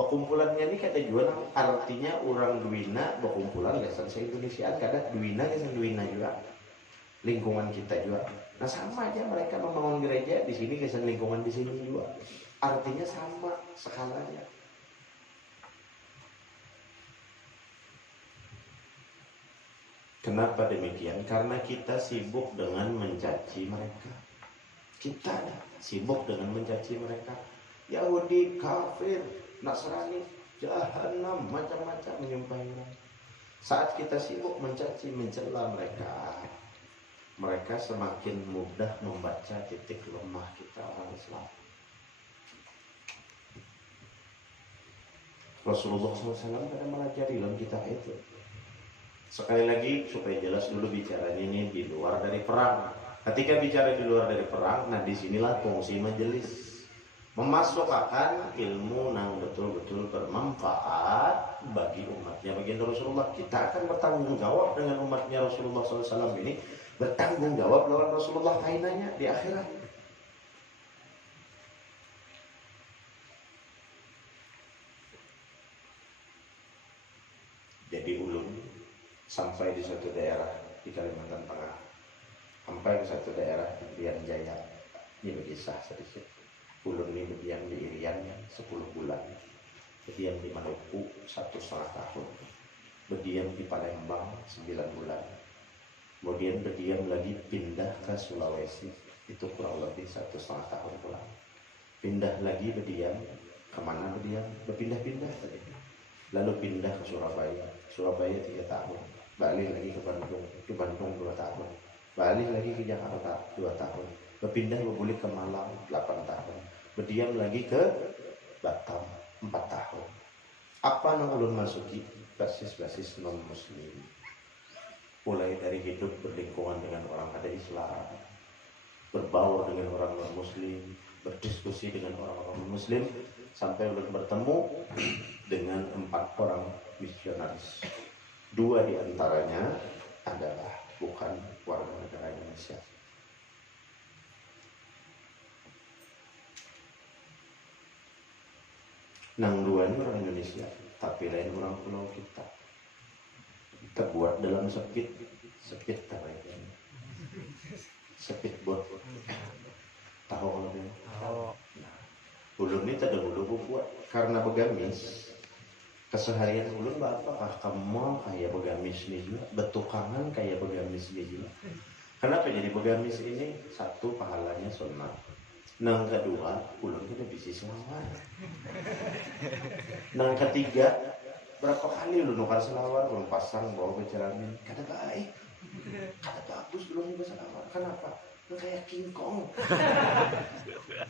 Berkumpulannya ini kata jual artinya orang duina berkumpulan lesan se-Indonesia kada duina lesan duina juga. Lingkungan kita juga. Nah sama aja mereka membangun gereja di sini lesan lingkungan di sini juga. Artinya sama skalanya. Kenapa demikian? Karena kita sibuk dengan mencaci mereka. Kita sibuk dengan mencaci mereka. Yahudi, kafir, Nasrani, jahanam, macam-macam menyumpahi orang. Saat kita sibuk mencaci, mencela mereka, mereka semakin mudah membaca titik lemah kita orang Islam. Rasulullah SAW pada melajari dalam kitab itu. Sekali lagi supaya jelas dulu bicaranya ini di luar dari perang. Ketika bicara di luar dari perang, nah disinilah fungsi majelis memasukkan ilmu yang betul-betul bermanfaat bagi umatnya, bagi Rasulullah. Kita akan bertanggung jawab dengan umatnya Rasulullah SAW ini, bertanggung jawab lawan Rasulullah kainanya di akhirat. Jadi ulun sampai di suatu daerah di Kalimantan Tengah, sampai ke satu daerah di Irian Jaya. Ini berkisah sedikit. Ulun ini berdiam di Irian 10 bulan, berdiam di Maluku 1,5 tahun, berdiam di Palembang 9 bulan, kemudian berdiam lagi pindah ke Sulawesi, itu kurang lebih 1,5 tahun pulang, pindah lagi berdiam, kemana berdiam? Berpindah-pindah tadi. Lalu pindah ke Surabaya 3 tahun, balik lagi ke Bandung 2 tahun, balik lagi ke Jakarta 2 tahun, berpindah berbalik ke Malang 8 tahun, berdiam lagi ke Batam 4 tahun. Apa yang ulun masuki? Basis-basis non-muslim. Mulai dari hidup berlingkungan dengan orang ada Islam, berbaur dengan orang non-muslim, berdiskusi dengan orang-orang muslim, sampai ulun bertemu dengan 4 orang misionaris. 2 diantaranya adalah bukan warga negara Indonesia. Nang 2 ini orang Indonesia, tapi lain orang pulau kita. Terbuat dalam sepit tariknya. Sepit bot. Tahu kalau dia? Tahu. Ulun ini tak ada dulu buat karena begamis. Keseharian ulun apakah kamu kayak begamis nih juga, betukangan kayak begamis nih juga. Kenapa jadi begamis ini? 1, pahalanya sunnah. Nang kedua, ulun kita bisa selawar. Nang ketiga, berapa kali ulun nukar selawar, ulun pasang bawa beceramin, kata baik, kata bagus belum juga selawar. Kenapa? Lu kayak King Kong.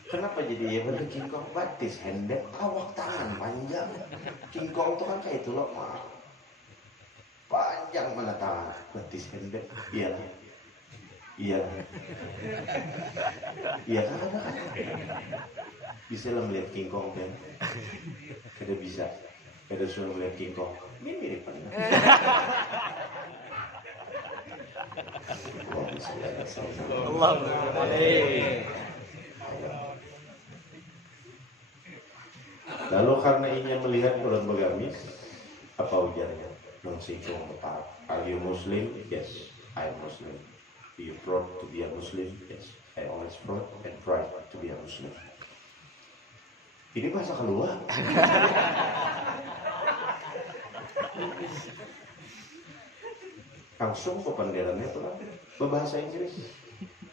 Kenapa jadi ya bener King Kong? Batis, hendek, awak tangan panjang. King Kong tuh kan kayak itu loh, panjang mana tangan, batis hendek. Iya kan ada kan? Bisa lah melihat King Kong kan? Kada bisa. Kada suruh melihat King Kong. Mirip kan? Lalu karena ingin melihat bulan begamis, apa ujarnya? Nong singkong tetap. Are you Muslim? Yes, I am Muslim. Are you proud to be a Muslim? Yes, I always proud and proud to be a Muslim. Ini bahasa keluar. Langsung kependerannya itu lah berbahasa Inggris.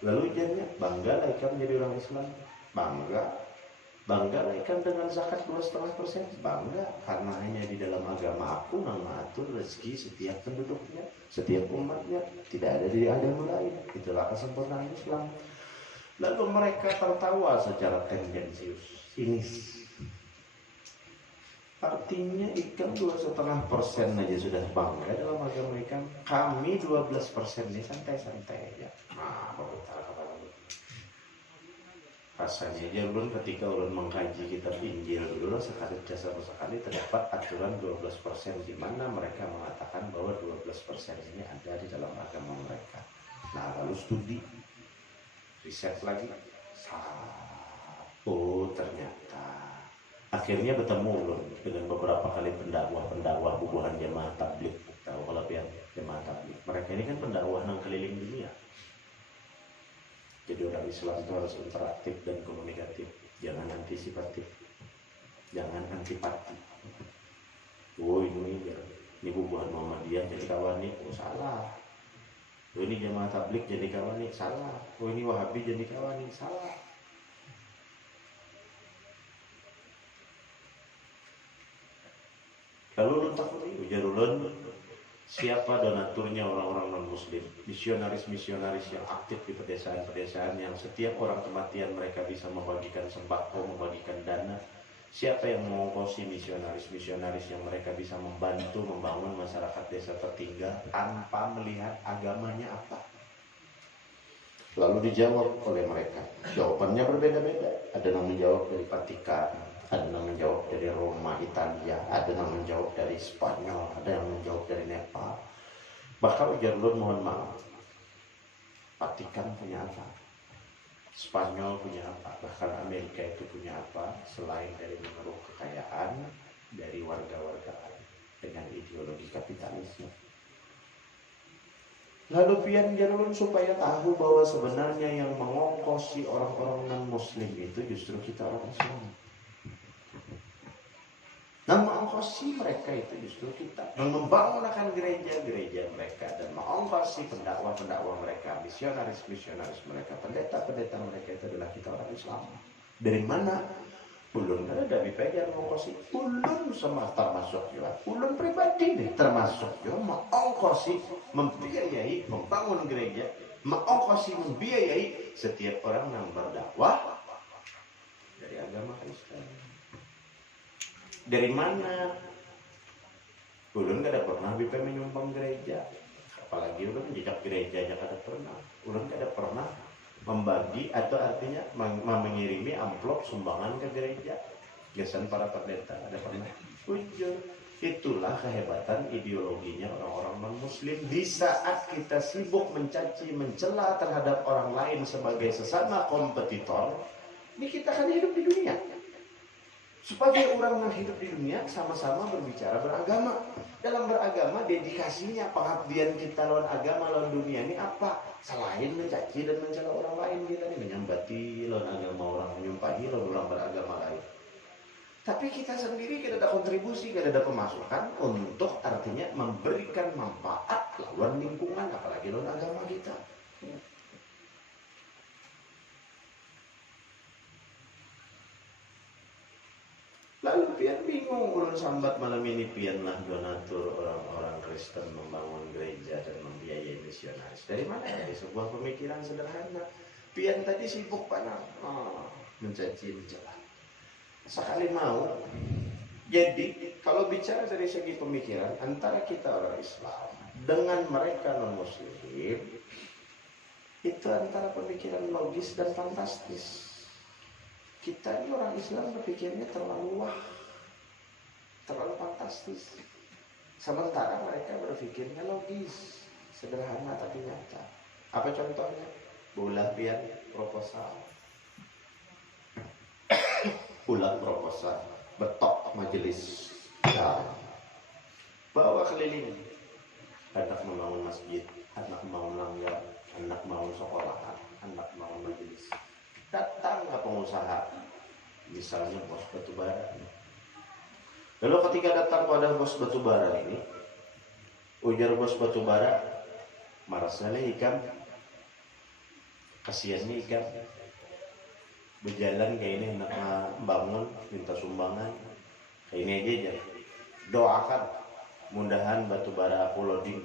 Lalu jadinya bangga lah ikan menjadi orang Islam, bangga lah ikan dengan zakat 2,5%, bangga karena hanya di dalam agama aku yang mengatur rezeki setiap penduduknya, setiap umatnya, tidak ada di agama lain. Itulah kesempurnaan Islam. Lalu mereka tertawa secara tendensius, sinis. Artinya ikan 2,5% aja sudah bangga dalam agama ikan. Kami 12% ini santai-santai aja. Nah, baru tahu rasanya aja ulun ketika ulun mengkaji kitab Injil dulu sekali terdapat aturan 12%, di mana mereka mengatakan bahwa 12% ini ada di dalam agama mereka. Nah, lalu studi, riset lagi, ternyata Akhirnya bertemu loh dengan beberapa kali pendakwah bubuhan jamaah tabligh. Tahu kalau pian jamaah tabligh. Mereka ini kan pendakwah nang keliling dunia. Jadi orang Islam itu harus interaktif dan komunikatif, jangan antisipatif, jangan antipati. Oh ini bubuhan Muhammadiyah jadi kawan nih, oh salah. Oh ini jamaah tabligh jadi kawan nih, salah. Oh ini Wahabi jadi kawan nih, salah. Lalu luntakuri ujarulun siapa donaturnya orang-orang non-muslim, misionaris-misionaris yang aktif di pedesaan-pedesaan yang setiap orang kematian mereka bisa membagikan sembako, membagikan dana. Siapa yang mengongkosi misionaris-misionaris yang mereka bisa membantu membangun masyarakat desa tertinggal tanpa melihat agamanya apa? Lalu dijawab oleh mereka. Jawabannya berbeda-beda. Ada yang menjawab dari Vatikan, ada yang menjawab dari Roma, Italia, ada yang menjawab dari Spanyol, ada yang menjawab dari Nepal. Bahkan ujar mohon maaf, Vatikan punya apa? Spanyol punya apa? Bahkan Amerika itu punya apa? Selain dari mengeruk kekayaan dari warga-warga dengan ideologi kapitalisme. Lalu pian jarun supaya tahu bahwa sebenarnya yang mengongkosi orang-orang non-muslim itu justru kita orang Islam. Dan mengongkosi mereka itu justru kita. Dan membangunkan gereja-gereja mereka. Dan mengongkosi pendakwah-pendakwah mereka. Misionaris-misionaris mereka. Pendeta-pendeta mereka itu adalah kita orang Islam. Dari mana? Ulun ada dipegang mengongkosi. Ulun sama termasuk juga. Ulun pribadi nih termasuk juga. Mengongkosi, membiayai, membangun gereja. Mengongkosi, membiayai setiap orang yang berdakwah dari agama Kristen. Dari mana? Ulun gak ada pernah bisa menyumbang gereja. Apalagi ulun jejak gereja aja gak ada pernah. Ulun gak ada pernah membagi atau artinya mengirimi amplop sumbangan ke gereja. Gesan para pendeta ada pernah. Ujur. Itulah kehebatan ideologinya orang-orang non-muslim. Di saat kita sibuk mencaci, mencela terhadap orang lain sebagai sesama kompetitor, ini kita akan hidup di dunia. Sebagai orang yang hidup di dunia, sama-sama berbicara beragama. Dalam beragama, dedikasinya, pengabdian kita lawan agama, lawan dunia ini apa? Selain mencaci dan mencela orang lain, kita ini menyambati lawan agama orang, menyumpahi lawan orang beragama lain. Tapi kita sendiri kita ada kontribusi, kita ada pemasukan untuk artinya memberikan manfaat lawan lingkungan, apalagi lawan agama kita. Lalu pian bingung ulun sambat malam ini pianlah donatur orang-orang Kristen membangun gereja dan membiayai misionaris. Dari mana? Dari sebuah pemikiran sederhana. Pian tadi sibuk panah mencaci mencela. Sekali mau. Jadi kalau bicara dari segi pemikiran antara kita orang Islam dengan mereka non-muslim itu antara pemikiran logis dan fantastis. Kita ini orang Islam berpikirnya terlalu wah, terlalu fantastis. Sementara mereka berpikirnya logis, sederhana tapi nyata. Apa contohnya? Bola pian proposal, ulang proposal, betok majelis, bawa keliling. Anak membangun masjid, anak membangun langgar, anak membangun sekolahan, anak membangun majelis. Datang ke pengusaha, misalnya bos batubara. Lalu ketika datang pada bos batubara ini, ujar bos batubara, marasnya ikan, kasihannya ikan, berjalan kayak ini hendak bangun, minta sumbangan, kayak ini aja, doakan, mudahan batubara aku loading.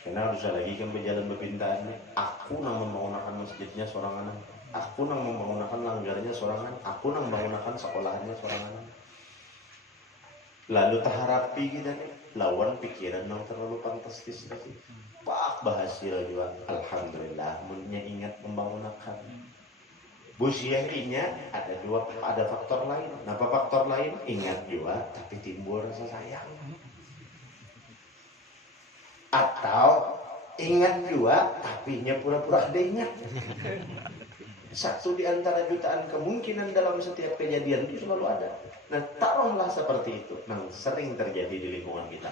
Karena harus lagi kan berjalan berpindahannya. Aku nang membangunkan masjidnya sorangan. Aku nang membangunkan langgarnya sorangan. Aku nang membangunkan sekolahannya sorangan. Lalu taharapi kita nih lawan pikiran yang terlalu fantastis tadi. Pak bahasil juga. Alhamdulillah munnya ingat membangunkan. Busiainya ada faktor lain. Apa faktor lain? Ingat juga tapi timbul rasa sayang. Atau ingat juga tapi pura-pura ada ingat. Satu di antara jutaan kemungkinan dalam setiap kejadian itu selalu ada. Nah, taruhlah seperti itu. Nah, sering terjadi di lingkungan kita.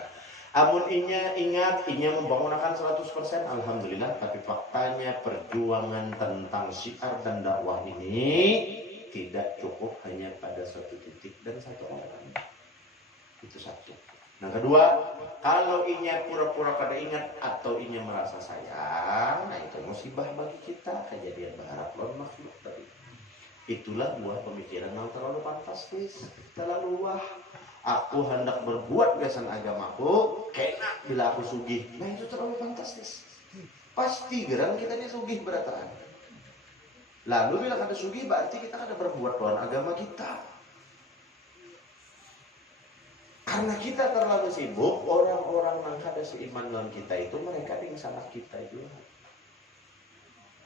Amun inya ingat, inya membangunkan 100%, alhamdulillah. Tapi faktanya perjuangan tentang syiar dan dakwah ini tidak cukup hanya pada satu titik dan satu orang. Itu satu. Nah, kedua, kalau inya pura-pura kada ingat atau inya merasa sayang, nah itu musibah bagi kita. Kejadian berharap lawan makhluk tadi. Itulah buah pemikiran yang terlalu fantastis, terlalu wah. Aku hendak berbuat gasan agamaku, kena bila aku sugih. Nah itu terlalu fantastis. Pasti gerang kita ini sugih berataan. Lalu bila kada sugih berarti kita kada berbuat lawan agama kita. Karena kita terlalu sibuk, orang-orang yang kada seiman dengan kita itu mereka yang salah kita juga.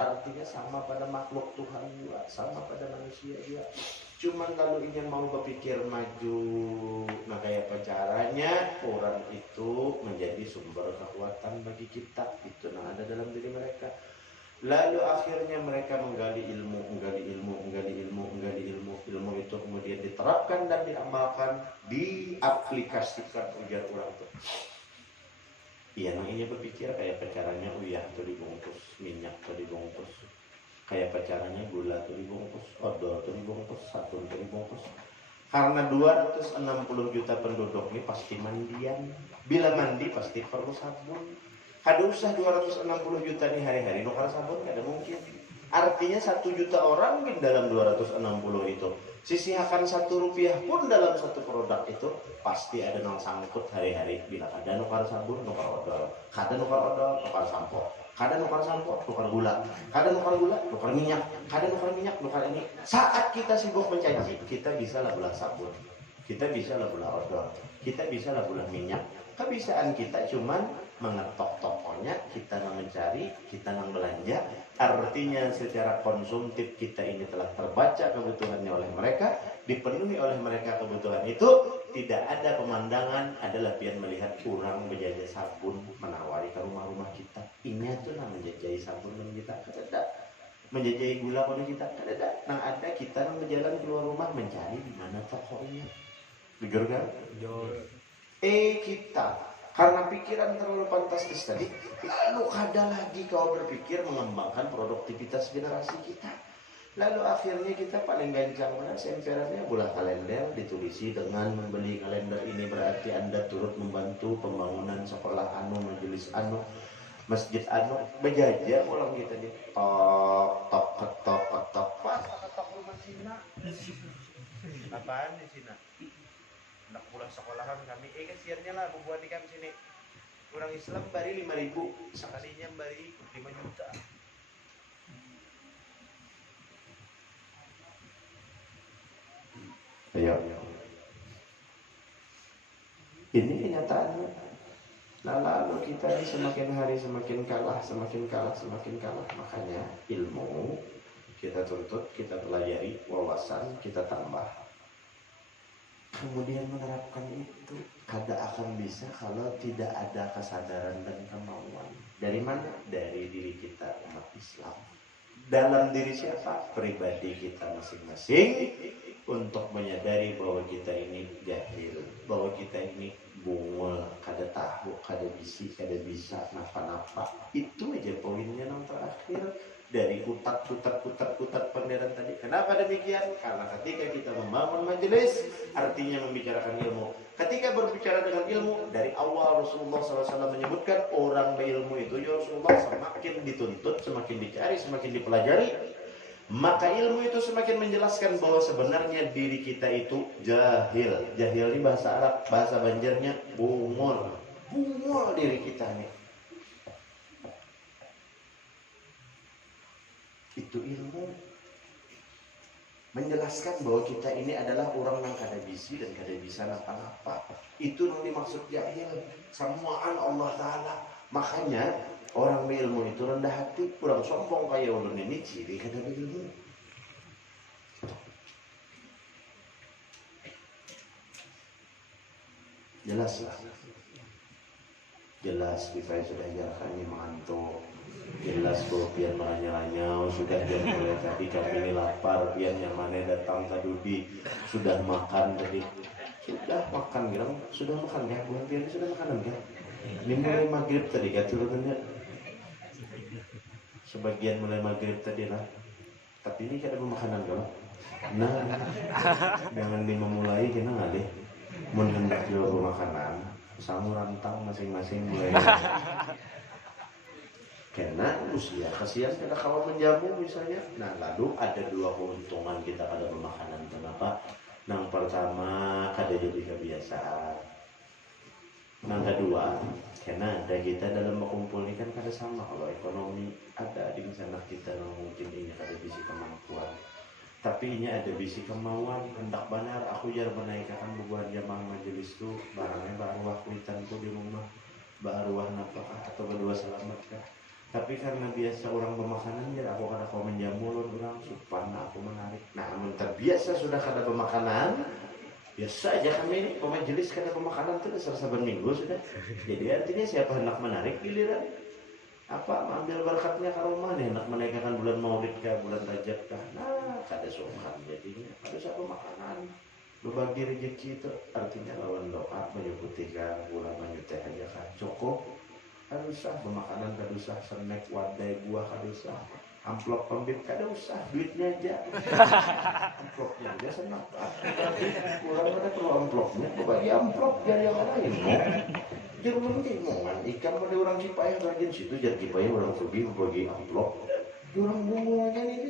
Artinya sama pada makhluk Tuhan juga, sama pada manusia juga. Cuman kalau ingin mau berpikir maju, nah kayak apa caranya orang itu menjadi sumber kekuatan bagi kita. Itu yang ada dalam diri mereka. Lalu akhirnya mereka menggali ilmu. Ilmu itu kemudian diterapkan dan diamalkan, diaplikasikan ujar orang itu. Iya, namanya berpikir kayak caranya uyah atau dibungkus, minyak atau dibungkus, kayak caranya gula atau dibungkus, odol atau dibungkus, sabun atau dibungkus. Karena 260 juta penduduk ini pasti mandian. Bila mandi pasti perlu sabun. Kada usah 260 juta nih hari-hari nukar sabun, kada mungkin. Artinya 1 juta orang di dalam 260 itu. Sisihkan 1 rupiah pun dalam satu produk itu pasti ada yang sangkut hari-hari. Bila kada nukar sabun, nukar odol. Kada nukar odol, nukar sampo. Kada nukar sampo, nukar gula. Kada nukar gula, nukar minyak. Kada nukar minyak, nukar ini. Saat kita sibuk mencaci, kita bisa lah belah sabun. Kita bisa lah belah odol. Kita bisa lah belah minyak. Kebisaan kita cuman mengetok tokonya, kita mencari, kita belanja. Artinya secara konsumtif kita ini telah terbaca kebutuhannya oleh mereka, dipenuhi oleh mereka kebutuhan itu. Tidak ada pemandangan, adalah pian melihat kurang menjajah sabun menawari ke rumah-rumah kita. Ini tuh nah menjajah sabun dan kita kada. Menjajah gula pada kita kada. Nah ada kita yang berjalan keluar rumah mencari di mana tokonya. Jujur kan? Kita karena pikiran terlalu fantastis tadi, lalu kada lagi kau berpikir mengembangkan produktivitas generasi kita. Lalu akhirnya kita paling gancang mana semperannya bola kalender ditulisi dengan membeli kalender ini berarti Anda turut membantu pembangunan sekolah anu, majelis anu, masjid anu, berjajah ulang kita nih. Tok rumah Cina. Apaan di Cina? Nak pulang sekolahan kami, kasihannya lah membuat di kami sini. Orang Islam bari 5.000, sekalinya bari 5 juta. Ayo. Ini kenyataannya. Nah, lalu kita ini semakin hari semakin kalah. Makanya ilmu kita tuntut, kita pelajari, wawasan kita tambah. Kemudian menerapkan itu kada akan bisa kalau tidak ada kesadaran dan kemauan. Dari mana? Dari diri kita umat Islam. Dalam diri siapa? Pribadi kita masing-masing, untuk menyadari bahwa kita ini jahil, bahwa kita ini bungul, kada tahu, kada bisa napa-napa. Itu aja poinnya yang terakhir. Dari kutat penderan tadi. Kenapa demikian? Karena ketika kita membangun majelis, artinya membicarakan ilmu. Ketika berbicara dengan ilmu, dari awal Rasulullah SAW menyebutkan orang berilmu itu, ya Rasulullah, semakin dituntut, semakin dicari, semakin dipelajari, maka ilmu itu semakin menjelaskan bahwa sebenarnya diri kita itu jahil. Jahil ini bahasa Arab, bahasa Banjarnya bungul. Bungul diri kita nih. Itu ilmu menjelaskan bahwa kita ini adalah orang yang kada bisi dan kada bisa napa-napa. Itu yang dimaksud jahil, samuan Allah Ta'ala. Makanya orang berilmu itu rendah hati, kurang sombong kayak ulun ini ciri kada berilmu. Jelas lah. Jelas, Bifai sudah jarang mengantuk. Jelas kok pian maranya sudah jam mulai tadi kami ini lapar, pian yang mana datang tadi sudah makan tadi. Sudah makan bilang, sudah makan ya, bukan pian sudah makanan kan? Ini mulai maghrib tadi kan turunnya. Sebagian mulai maghrib tadi lah. Tapi ini ada makanan kalau. Nah, jangan dimulai kena ngalih. Mun hendak jual makanan, sangu rantang masing-masing mulai. Karena usia kasihan kada kawan menjamu misalnya. Nah lalu ada dua keuntungan kita pada pemakanan. Kenapa? Yang pertama kada jadi kebiasaan. Yang kedua karena ada kita dalam berkumpul ini kan kada sama. Kalau ekonomi ada di sana kita mungkin ini kada bisi kemampuan. Tapi ini ada bisi kemauan. Hendak benar aku jar menaikkan beban jamaah majelis tu barangnya baru kuitan tu di rumah. Baru napakah atau berdua selamat kah? Tapi karena biasa orang pemakanan ya aku kada kau menjamu orang supan aku menarik. Nah, terbiasa sudah kada pemakanan, biasa aja kami ini pemajelis kada pemakanan itu selasa minggu sudah. Jadi artinya siapa hendak menarik giliran apa mengambil berkatnya ke rumah nih hendak menaikkan bulan Maulid kah, bulan Rajab kah. Nah, kada sungkan jadinya harus apa makanan. Berbagi rezeki itu artinya lawan doa menyebutikan bulan menyutih aja kan cukup. Kada usah pemakanan, kada usah snack wadai buah, kada usah amplop pembit, kada usah duitnya aja. Amplopnya aja senang. Tapi kurang ada perlu amplopnya, bagi amplop biar yang lain. Jangan mending ngomongan ikan pada orang Cipayung rajin situ jadi Cipayung orang pergi bagi amplop. Orang bunganya ini.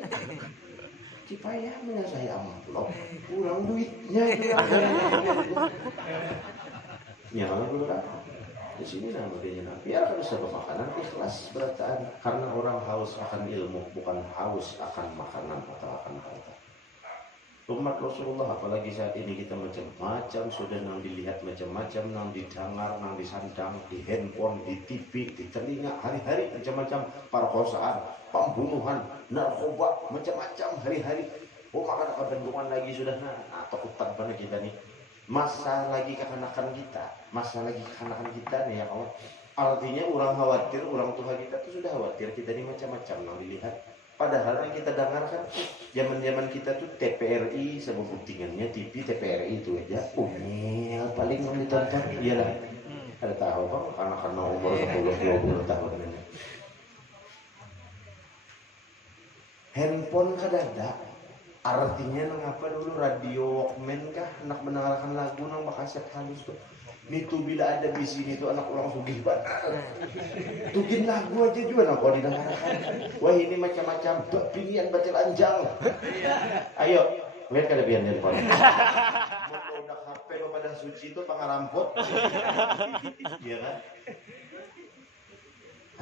Cipayung mana saya amplop, kurang duitnya. Nyala dulu kan. Di sini namanya biar harus ada makanan ikhlas berataan karena orang haus akan ilmu bukan haus akan makanan atau akan harta. Umat Rasulullah apalagi saat ini kita macam-macam sudah nang dilihat macam-macam nang didengar nang disandang di handphone di TV di telinga hari-hari macam-macam perkosaan pembunuhan narkoba macam-macam hari-hari. Oh maka kebenduan lagi sudah atau hutan pada kita nih. Masa lagi kekanakan kita nih ya kawan. Artinya orang khawatir, orang tua kita tuh sudah khawatir kita ini macam-macam nang dilihat. Padahal yang kita dengarkan zaman-zaman kita tuh TPRI sama buktingannya TV TPRI itu aja. Paling yang ditonton iyalah. Ada tahu bang anak-anak umur 20 tahun ini. Handphone kadada. Artinya mengapa dulu radio Walkman kah nak mendengarkan lagu nang bakaset halus tuh. Itu bila ada di sini tuh anak orang sugih banget. Tugin lagu aja juga nak kau didengarkan. Wah ini macam-macam pilihan baca lanjang. Ayo lihat kada pian handphone. Mau udah HP pada suci itu pangarampot. Iya kan?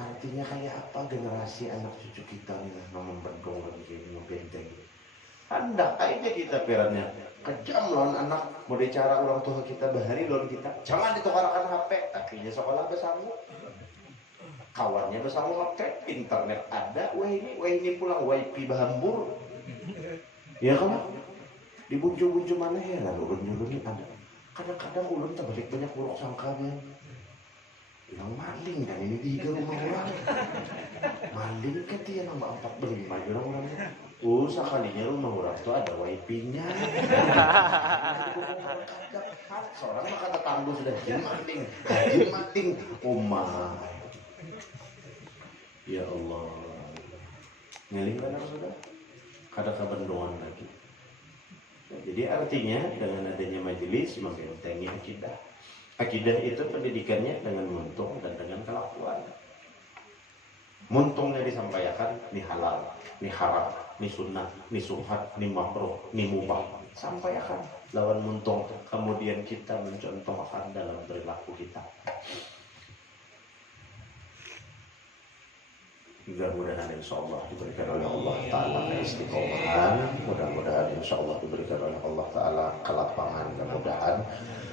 Artinya kayak apa generasi anak cucu kita nih namun berdong begini membenteng. Hendak aja kita perannya kejam lawan anak mau bicara orang tua kita bahari lawan kita jangan ditukarkan HP akhirnya sekolah bersanggup kawannya bersanggup ngepet internet ada wah ini pulang wifi bahambur ya kan di buncu-buncu mana ya lalu buncu ini ada kadang-kadang ulun terbalik banyak buruk sangkanya yang maling kan ini 3 rumah orang maling kan dia nambah 4 5 orang-orangnya sekalinya rumah orang tuh ada wifi-nya. Seorang mah kata tangguh sudah jin mating. Ya Allah. Ngeling kan sudah. Kada kabendongan lagi. Jadi artinya dengan adanya majelis membentengi akidah. Akidah itu pendidikannya dengan muntung dan dengan kelakuan. Muntungnya disampaikan, ini halal, ini haram, ini sunnah, ini subhat, ini makruh, ini mubah. Sampaikan lawan muntung, kemudian kita mencontohkan dalam perilaku kita. Mudah-mudahan insyaAllah diberikan oleh Allah Ta'ala keistiqomahan. Mudah-mudahan insyaAllah diberikan oleh Allah Ta'ala kelapangan.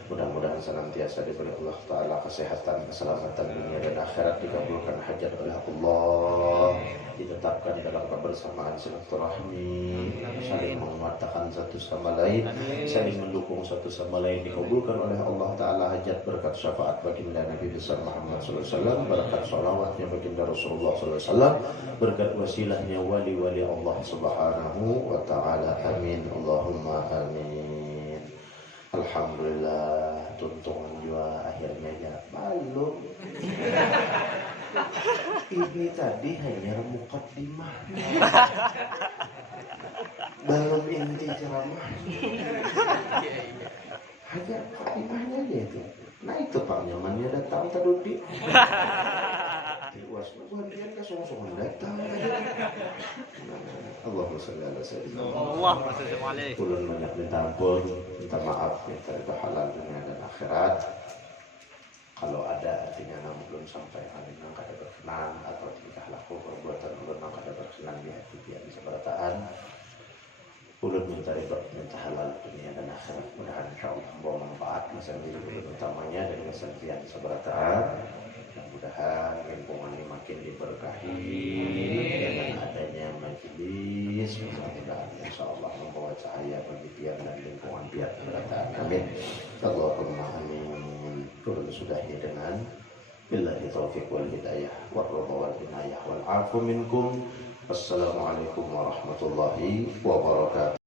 Mudah-mudahan senantiasa diberi Allah Ta'ala kesehatan, keselamatan dunia dan akhirat. Dikabulkan hajat oleh Allah. Ditetapkan dalam kebersamaan silaturahmi, saling menguatkan satu sama lain, saling mendukung satu sama lain. Dikabulkan oleh Allah Ta'ala hajat berkat syafaat baginda Nabi besar Muhammad SAW, berkat sholawatnya baginda Rasulullah SAW, taala berkat wasilahnya wali-wali Allah Subhanahu wa taala. Amin Allahumma amin. Alhamdulillah, tuntungan juga akhirnya ya belum. Ini tadi hanya mukaddimah, belum inti ceramah. Hanya mukaddimahnya aja itu. Nah itu Pak Nyamannya datang tadi. Was bagian kesongsokan datang. Allahumma sholli ala sayyidina Allahumma salli alaihi. Ulun banyak minta ampun, minta maaf, minta ridho halal dunia dan akhirat. Kalau ada artinya namun belum sampai hal yang kada berkenan atau tingkah laku perbuatan ulun yang kada berkenan di hati dia bisa berataan. Ulun minta ridho, minta halal dunia dan akhirat. Mudah-mudahan insyaallah membawa manfaat kesan diri ulun utamanya dan kesan dia bisa berataan. Mudah-mudahan lingkungan ini makin diberkahi dengan adanya majelis. Mudah-mudahan insyaallah membawa cahaya bagi pian dan lingkungan pian berataan. Amin. Allahumma amin. Kurun sudahi dengan billahi taufiq wal hidayah wal ridha wal inayah wal afu minkum. Assalamualaikum warahmatullahi wabarakatuh.